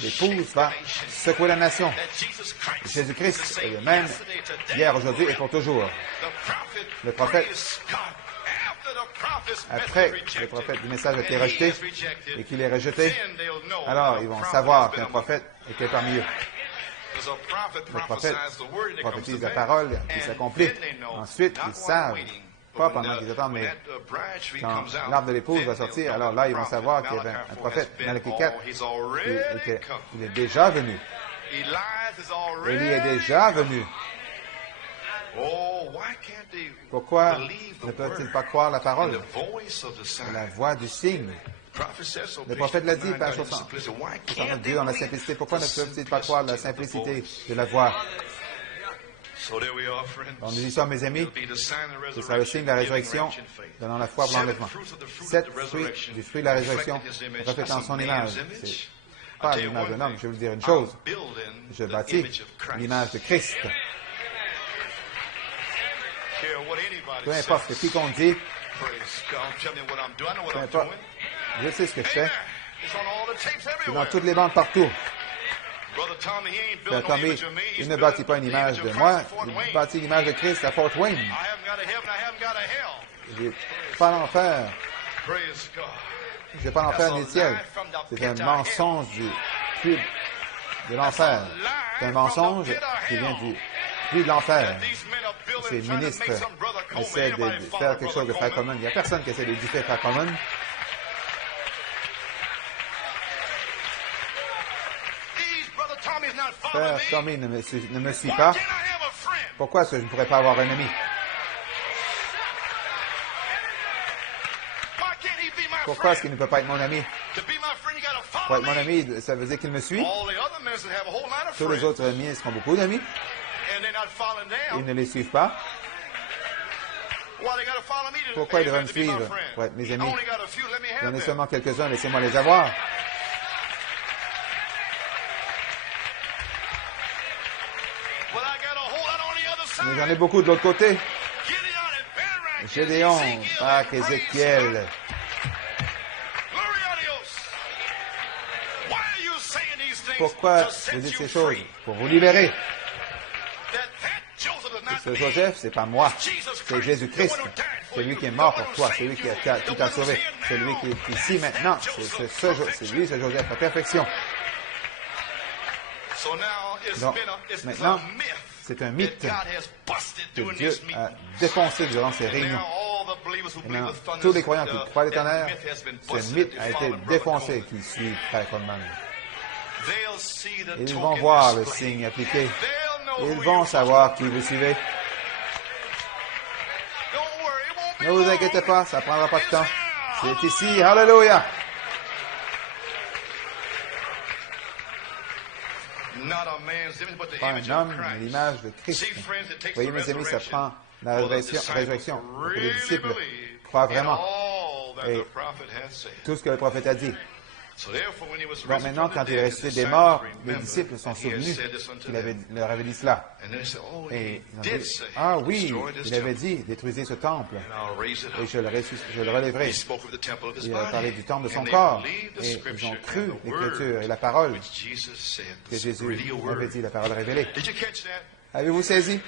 L'épouse va secouer la nation. Jésus-Christ est le même hier, aujourd'hui et pour toujours. Le prophète, après le prophète du message a été rejeté et qu'il est rejeté, alors ils vont savoir qu'un prophète était parmi eux. Le prophète prophétise la parole qui s'accomplit. Ensuite, ils savent, pas pendant qu'ils attendent, mais quand l'arbre de l'épouse va sortir, alors là, ils vont savoir qu'il y avait un prophète. Malachie 4, il est déjà venu. Élie est déjà venu. Pourquoi ne peuvent-ils pas croire la parole, la voix du signe? Le prophèt l'a dit, page 60. Dieu dans la simplicité. Pourquoi ne peuvent-ils pas croire la simplicité de la voix? Donc nous y sommes, mes amis. Ce sera le signe de la résurrection, donnant la foi pour l'enlèvement. 7 fruits du fruit de la résurrection, reflétant son image. C'est pas l'image d'un homme. Je vais vous dire une chose. Je bâtis l'image de Christ. Peu importe ce que quiconque dit, peu importe, je sais ce que je fais. C'est dans toutes les bandes partout. Frère Tommy, il ne bâtit pas une image de moi, il bâtit l'image de Christ à Fort Wayne. Je n'ai pas l'enfer. Je n'ai pas l'enfer ni le ciel. C'est un mensonge du puits de l'enfer. C'est un mensonge qui vient du puits de l'enfer. Ces ministres essaient de faire quelque chose de frère commun. Il n'y a personne qui essaie de édifier frère commun. Frère Tommy ne me suit pas. Pourquoi est-ce que je ne pourrais pas avoir un ami? Pourquoi est-ce qu'il ne peut pas être mon ami? Pour être mon ami, ça veut dire qu'il me suit. Tous les autres ministres ont beaucoup d'amis. Ils ne les suivent pas. Pourquoi ils devraient me suivre pour être mes amis? J'en ai seulement quelques-uns, laissez-moi les avoir. Mais j'en ai beaucoup de l'autre côté. Gédéon, Pâques, Ézéchiel. Pourquoi vous dites ces choses? Pour vous libérer. Ce Joseph, c'est pas moi. C'est Jésus-Christ. C'est lui qui est mort pour toi. C'est lui qui t'a sauvé. C'est lui qui est ici maintenant. C'est lui, c'est Joseph, la perfection. Donc, maintenant, c'est un mythe que Dieu a défoncé durant ces réunions. Et maintenant, tous les croyants qui croient l'éternel, ce mythe a été défoncé qui suit Frère Coleman. Ils vont voir le signe appliqué. Ils vont savoir qui vous suivez. Ne vous inquiétez pas, ça ne prendra pas de temps. C'est ici. Alléluia! Pas un homme, mais l'image de Christ. Vous voyez, mes amis, ça prend la résurrection. Pour les disciples, croient in vraiment all that et the prophet had said. tout ce que le prophète a dit. So therefore, when he was Donc risen maintenant, from quand the il est dead, ressuscité his des disciples morts, les remembered disciples sont that he had souvenus said this unto qu'il them. leur avait dit cela. And then he said, oh, Et he ils ont did dit, say, ah oui, destroy this il avait temple, dit, détruisez ce temple, and I'll raise it et up. je le relèverai. He spoke of the temple of his Il a parlé body. du temple de son And they corps, believed the et ils scripture ont and cru the l'écriture word et la parole which Jesus said. que This Jésus really a avait word. dit, la parole révélée. Did you catch that? Avez-vous saisi?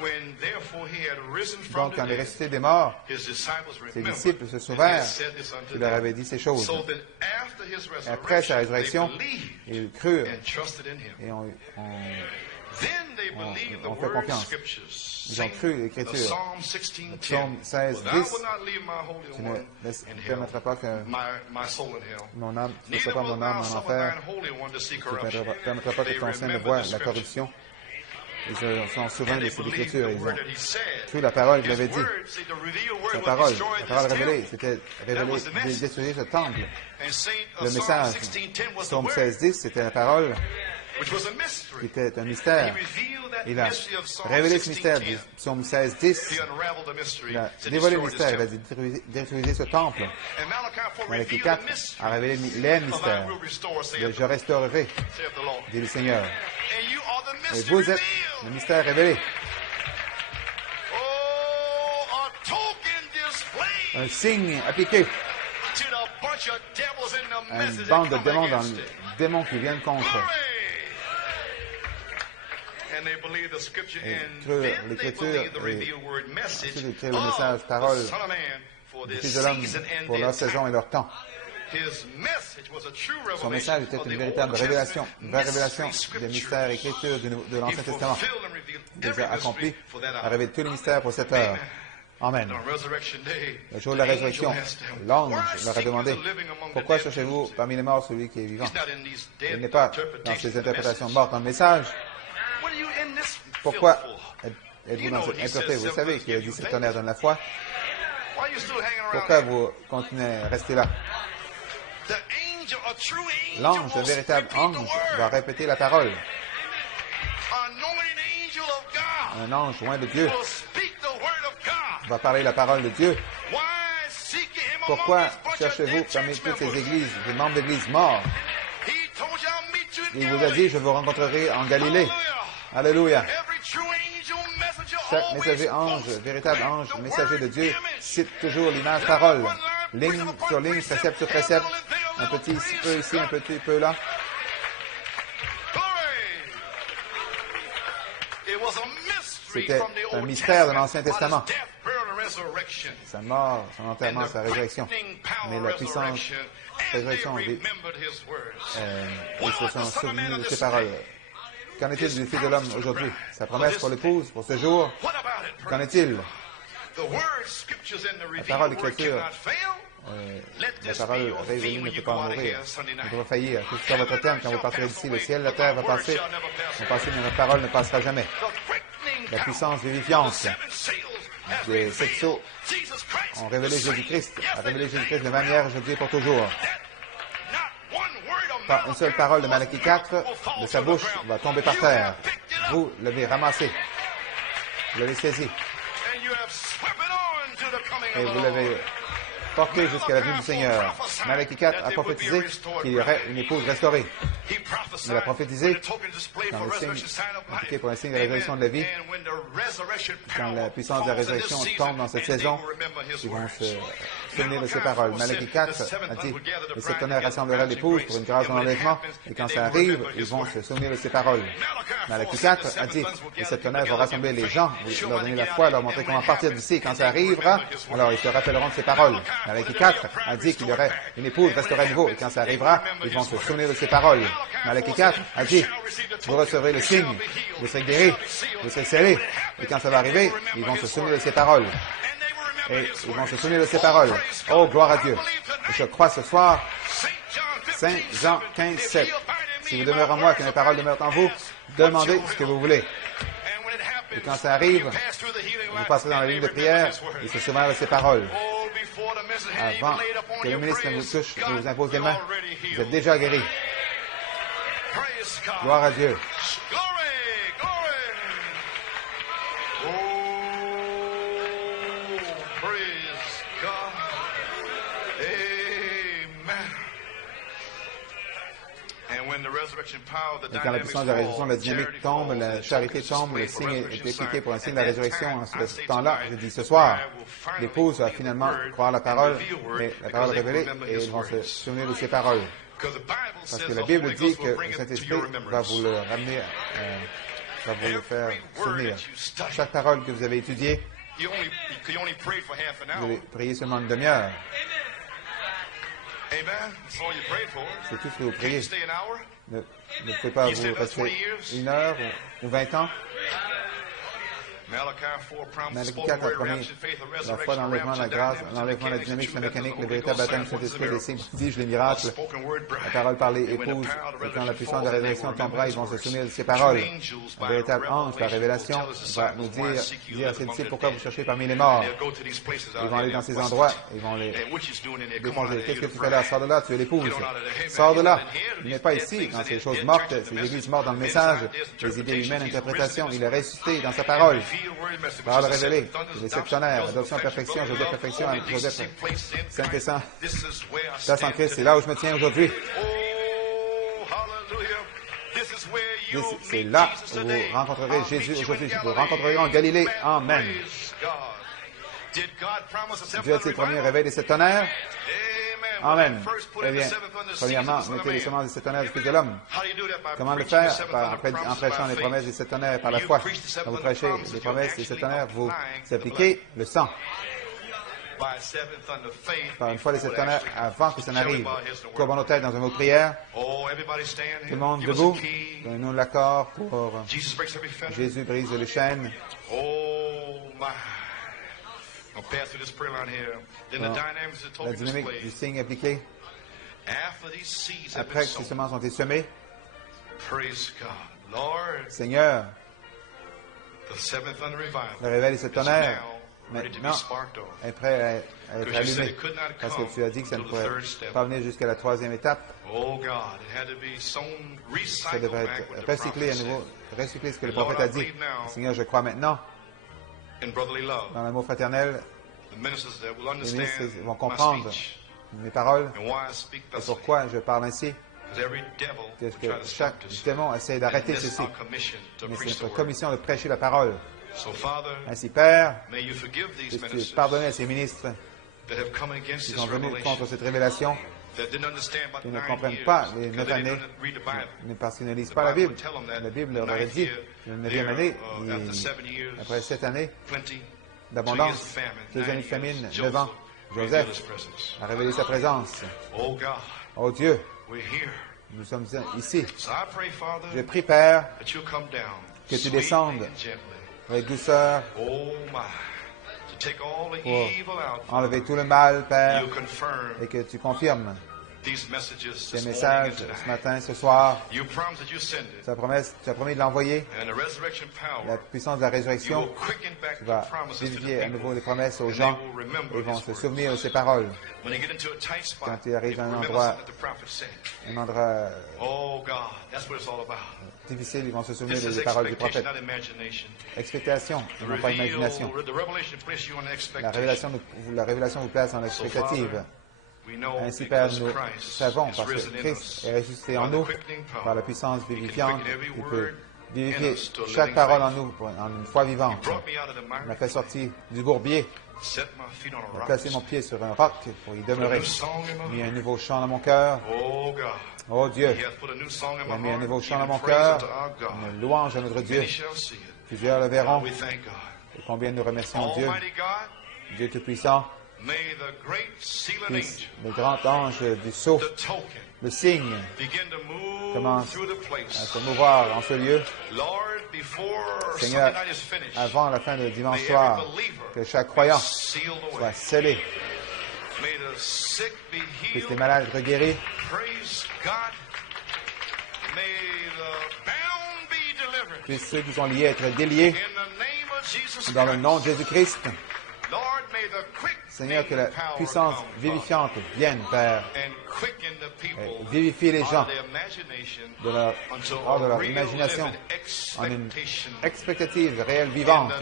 When therefore he had risen from Donc, the quand il est dead, ressuscité des morts, his disciples ses remembered disciples se that he souvinrent had said this unto qu'il leur them. avait dit ces choses. So then after his Et après sa resurrection, résurrection, they believed ils crurent and trusted in him. et Then they believed the on fait word confiance. scriptures. Ils ont cru l'écriture. Psalm 16:10. Psaume 16, For thou 10. wilt not leave my holy Tu ne one in hell, permettras pas que my soul in hell. mon âme ne Neither soit pas wilt mon âme thou en suffer enfer. thine holy one to see Tu corruption. ne permettras pas que They ton Saint ne remembered voie the la scripture. corruption. Ils se sont souverains And de they cette believed écriture. the Ils word ont that he said. cru la parole qu'il His avait dit. word, see, the revealed word La will parole destroy révélée, this c'était That was the message. détruire ce temple. temple. And Le Psalm message, 16:10 was the Psaume word, 16, 10, c'était la parole which was a qui mystery. était un He mystère. revealed that Il a mystery of Psalm révélé ce mystère 16:10. du Psaume 16, 10. He unraveled the mystery Il a to dévoilé le destroy this mystère. Il a temple. dit détruisez ce temple. And Malachi 4 Malachie revealed 4 the mystery a révélé les of I mystères. will restore, saith De the je restaurerai, saith the Lord. dit le Seigneur. And you are the Et mystery vous êtes le revealed. mystère révélé. Oh, a token displayed Un signe appliqué to the bunch of devils in the à message une that bande de come démons, against it. démons qui viennent contre. Glory! And they believe the scripture, Et and crurent then they l'écriture, believe the et revealed word message ensuite ils crurent le message, of parole the Son of Man for du this Fils de l'homme season and pour leur this saison time. et leur temps. His message was a true Son revelation message était of une the véritable Old révélation, Testament une vraie révélation mystery des scriptures. mystères écritures de He l'Ancien Testament. fulfilled and revealed Il les every a accomplis, mystery for that a hour. révélé tous les mystères pour cette heure. Amen. On Resurrection Day, Le jour de la the angel résurrection, asked them, l'ange "Why leur a seek you demandé, the living among the pourquoi dead cherchez-vous Jesus?" parmi les morts celui qui est vivant? He's not in these Il dead n'est pas dans interpretations ces of the interprétations message. mortes dans le message. What are you in this Pourquoi field for? êtes-vous You dans know cette he says impureté? Vous seven savez things qu'il a give dit you cet tonnerre donne la foi. Why are you still hanging around Pourquoi here? vous continuez à rester là? The angel, a true angel, L'ange, le will véritable repeat ange, the va word. répéter la parole. Anointed angel of God Un ange loin de Dieu will speak the word of God. va parler la parole de Dieu. Why seek you him Pourquoi among this bunch of cherchez-vous dead parmi church toutes ces members? églises, des membres d'églises morts? He told you I'll meet you in Il vous a dit, Galilee. je vous rencontrerai en Galilée. Hallelujah. Alléluia. Every true angel messenger Chaque always messager ange, quotes véritable ange, the messager de word Dieu, image. cite toujours l'image parole. Ligne sur ligne, précepte sur précepte. Un petit peu ici, un petit peu là. It was a mystery C'était from the un Old mystère de Testament. l'Ancien Testament. What is death, burial, and resurrection. Sa mort, son enterrement, And the sa résurrection. quickening power Mais of la puissance resurrection. And they résurrection, remembered his words. ils What se about sont the Son of Man souvenus of de this ses paroles. day? Qu'en est-il du Fils de l'homme aujourd'hui? Sa promesse pour l'épouse, pour ce jour, What about it? qu'en est-il? The word, scriptures, and the revealed parole word d'écriture, cannot fail. Let La this parole be your theme révélée when ne you peut go pas out of mourir, here Sunday ne night. peut pas faillir. Que ce soit votre thème quand vous partirez d'ici, le ciel et la terre va passer, vont passer, mais notre parole ne passera jamais. The quickening La power puissance of the vivifiante seven seals has des revealed sept sceaux Jesus Christ, ont révélé the same Jésus-Christ, a yesterday, révélé Jésus-Christ de today, manière aujourd'hui et pour toujours. Not one word of Pas une seule parole de Malachie 4 de sa bouche va tomber par terre. Vous l'avez ramassé, vous l'avez saisi, And you have swept it on to the coming et of the vous l'avez Lord. porté jusqu'à la venue du Seigneur. Malachie 4 a prophétisé qu'il y aurait une épouse restaurée. He prophesied Il a prophétisé when the token displayed dans for le signe resurrection sign of indiqué life. pour un signe de la résurrection de la vie. And when the resurrection Quand power la puissance de la falls in résurrection this season, tombe dans cette and they saison, will remember his ils vont words. se souvenir de ses paroles. Malachie 4 a dit, le septonnaire rassemblera l'épouse pour une grâce en enlèvement, et quand ça arrive, ils vont se souvenir de ses paroles. Malachie 4 a dit, le septonnaire va rassembler les gens, leur donner la foi, leur montrer comment partir d'ici, et quand ça arrivera, alors ils se rappelleront de ses paroles. Malachie 4 a dit qu'il y aurait une épouse restaurée à nouveau, et quand ça arrivera, ils vont se souvenir de ses paroles. Malachie 4 a dit, vous recevrez le signe, vous serez guéris, vous serez scellés, et quand ça va arriver, ils vont se souvenir de ses paroles. Et ils vont se souvenir de ses paroles. Oh, gloire à Dieu. Et je crois ce soir, Saint Jean 15, 7. Si vous demeurez en moi, que mes paroles demeurent en vous, demandez ce que vous voulez. Et quand ça arrive, vous passerez dans la ligne de prière, et se souvenir de ses paroles. Avant que le ministre ne vous touche, ne vous impose les mains, vous êtes déjà guéris. Gloire à Dieu. Praise God. Et quand la puissance de la résurrection, la dynamique tombe, la charité tombe, le signe est appliqué pour un signe de la résurrection. En ce temps-là, je dis ce soir, l'épouse va finalement croire la parole, et la parole révélée, et ils vont se souvenir de ces paroles. Parce que la Bible dit que le Saint-Esprit va vous le ramener, va vous le faire souvenir. Chaque parole que vous avez étudiée, vous allez prier seulement une demi-heure. C'est tout ce que vous priez. Ne pouvez pas vous rester une heure ou 20 ans. Malachie 4 a promis la foi, l'enlèvement de la grâce, l'enlèvement de la dynamique, la mécanique, le véritable baptême du Saint-Esprit, les signes prodiges, les miracles, la parole parlée épouse, et quand la puissance de la révélation tombera, ils vont se soumettre à ces paroles. Un véritable ange, la révélation, va nous dire à ses disciples pourquoi vous cherchez parmi les morts. Ils vont aller dans ces endroits, ils vont les déponger. Qu'est-ce que tu fais là? Sors de là, tu es l'épouse. Sors de là. Il n'est pas ici, dans ces choses mortes, ces églises mortes dans le message, les idées humaines, interprétation. Il est ressuscité dans sa parole. Parole révélée, les septonnaires, adoption à perfection, Joseph perfection, Joseph saint et saint, place en Christ, c'est là où je me tiens aujourd'hui. C'est là où vous rencontrerez Jésus aujourd'hui. Vous rencontrerez en Galilée. Amen. Dieu a-t-il promis un réveil des septonnaires? Amen. Eh bien, premièrement, mettez les semences des septonnaires du Fils de l'homme. Comment le faire? En prêchant les promesses des septonnaires par la foi. Quand vous prêchez les promesses des septonnaires, vous appliquez le sang. Par une fois les septonnaires, avant que ça n'arrive, courbons nos têtes dans un mot de prière. Tout le monde debout. Donnez-nous l'accord pour Jésus brise les chaînes. La dynamique du signe appliqué. Après que ces semences ont été semées, Seigneur, le réveil des septonnaires, maintenant, est prêt à être allumé. Parce que tu as dit que ça ne pourrait pas venir jusqu'à la troisième étape. Ça devrait être recyclé à nouveau, recycler ce que le prophète a dit. Seigneur, je crois maintenant, dans l'amour fraternel, les ministres vont comprendre mes paroles et pourquoi je parle ainsi. Parce que chaque démon essaie d'arrêter ceci. Mais c'est notre commission de prêcher la parole. Ainsi, Père, puisses-tu pardonner à ces ministres qui sont venus contre cette révélation, qui ne comprennent pas les 9 années, mais parce qu'ils ne lisent pas la Bible. La Bible leur aurait dit, la 9e année, après 7 années d'abondance, 2 années de famine, 9 ans, Joseph a révélé sa présence. Oh Dieu, nous sommes ici. Je prie, Père, que tu descendes avec douceur pour enlever tout le mal, Père, et que tu confirmes ces messages ce matin, ce soir. Tu as promis de l'envoyer. La puissance de la résurrection va vivifier à nouveau les promesses aux gens et ils vont se souvenir de ces paroles. Quand tu arrives à un endroit difficile, ils vont se souvenir des paroles du prophète. Expectation, non pas imagination. La révélation vous place en expectative. Ainsi, Père, nous savons, parce que Christ est ressuscité en nous, par la puissance vivifiante, il peut vivifier chaque parole en nous, en une foi vivante. Il m'a fait sortir du bourbier, il a placé mon pied sur un roc pour y demeurer. Il a mis un nouveau chant dans mon cœur. Oh Dieu, il a mis un nouveau chant dans mon cœur, une louange à notre Dieu. Plusieurs le verront. Et combien nous remercions Dieu, Dieu Tout-Puissant. Puisse le grand ange du sceau, le signe, commence à se mouvoir en ce lieu. Seigneur, avant la fin de dimanche soir, que chaque croyant soit scellé. Puisse les malades être guéris. Puisse ceux qui sont liés être déliés. Dans le nom de Jésus-Christ. Seigneur, que la puissance vivifiante vienne, Père, et vivifie les gens hors de leur imagination en une expectative réelle vivante.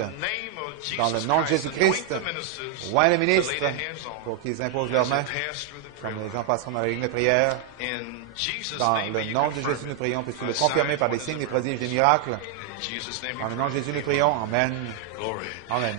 dans le nom de Jésus-Christ, oint les ministres pour qu'ils imposent leurs mains, comme les gens passeront dans la ligne de prière. Dans le nom de Jésus, nous prions, puisque le confirmer par des signes, des prodiges, des miracles. Dans le nom de Jésus, nous prions. Amen. Amen.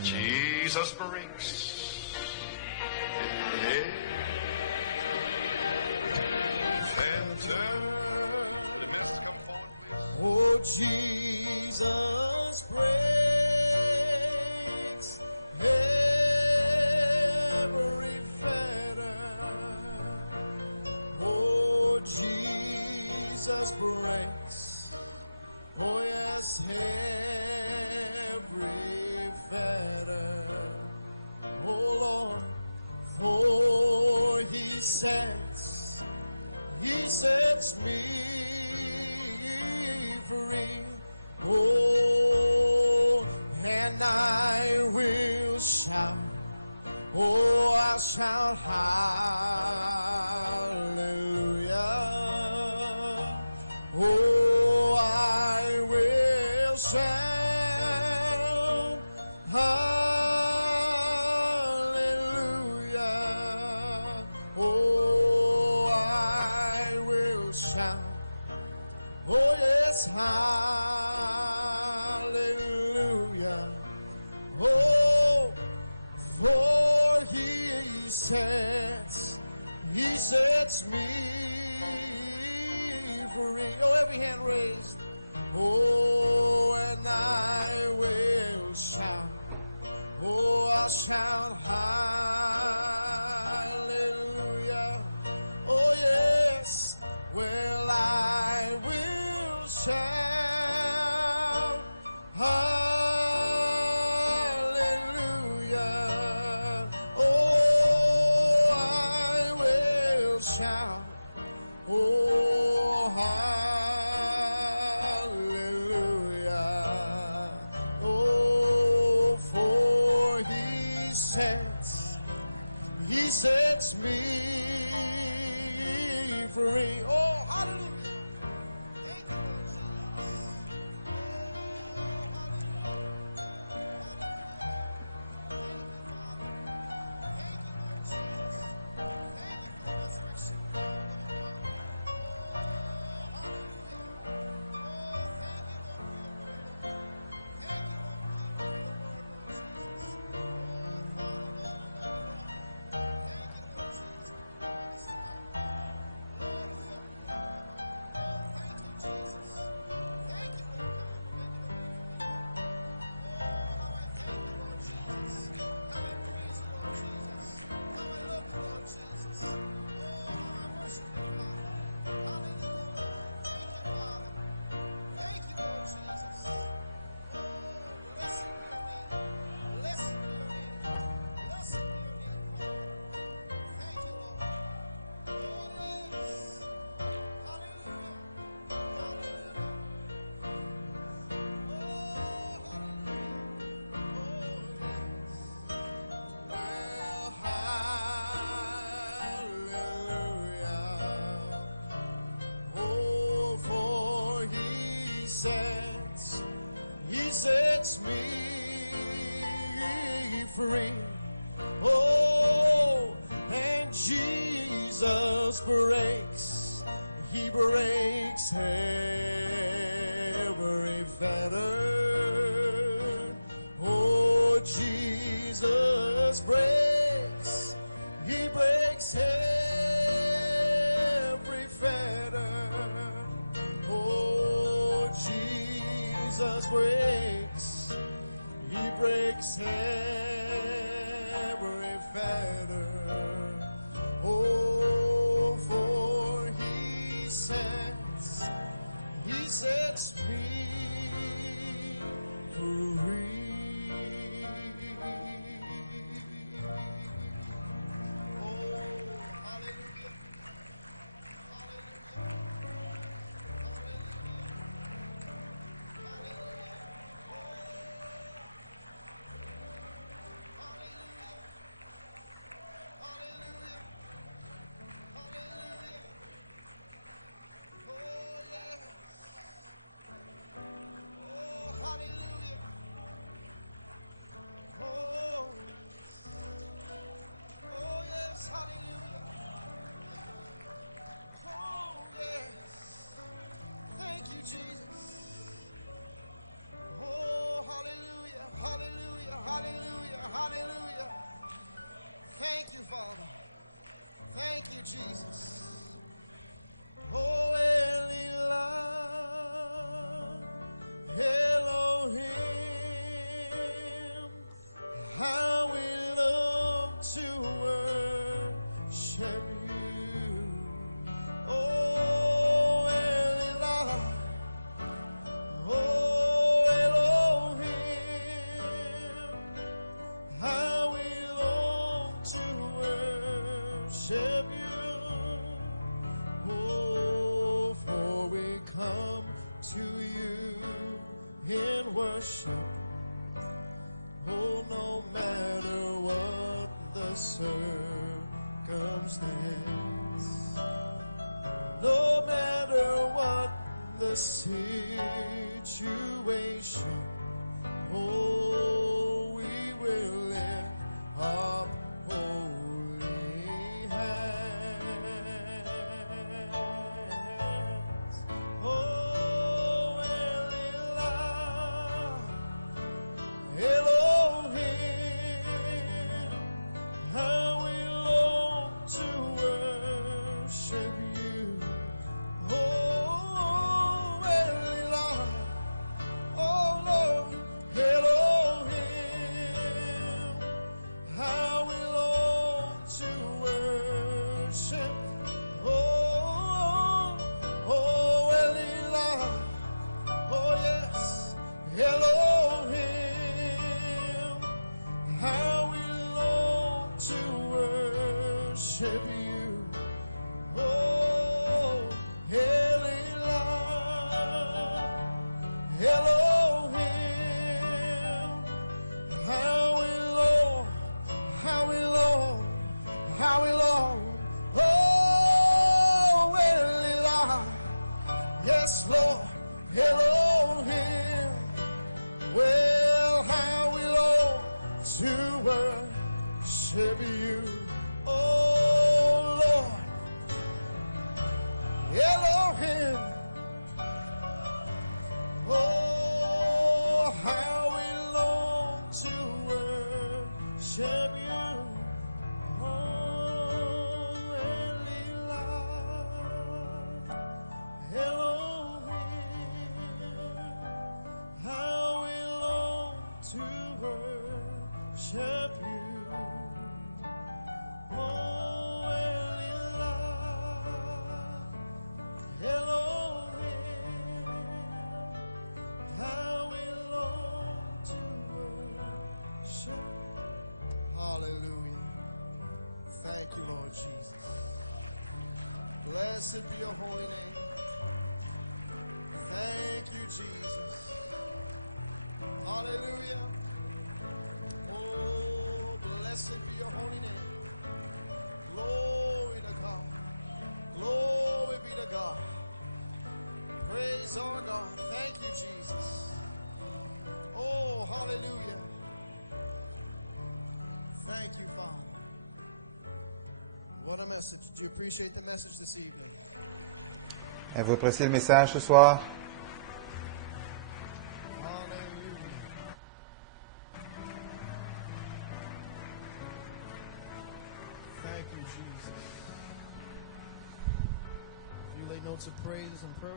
Et vous appréciez le message ce soir?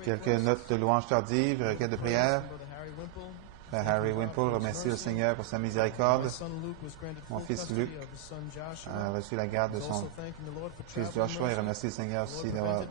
Quelques notes de louange tardive, requête de prière. Frère Harry Wimple remercie le Seigneur pour sa miséricorde. Mon fils Luc a reçu la garde de son fils Joshua et remercie le Seigneur aussi d'avoir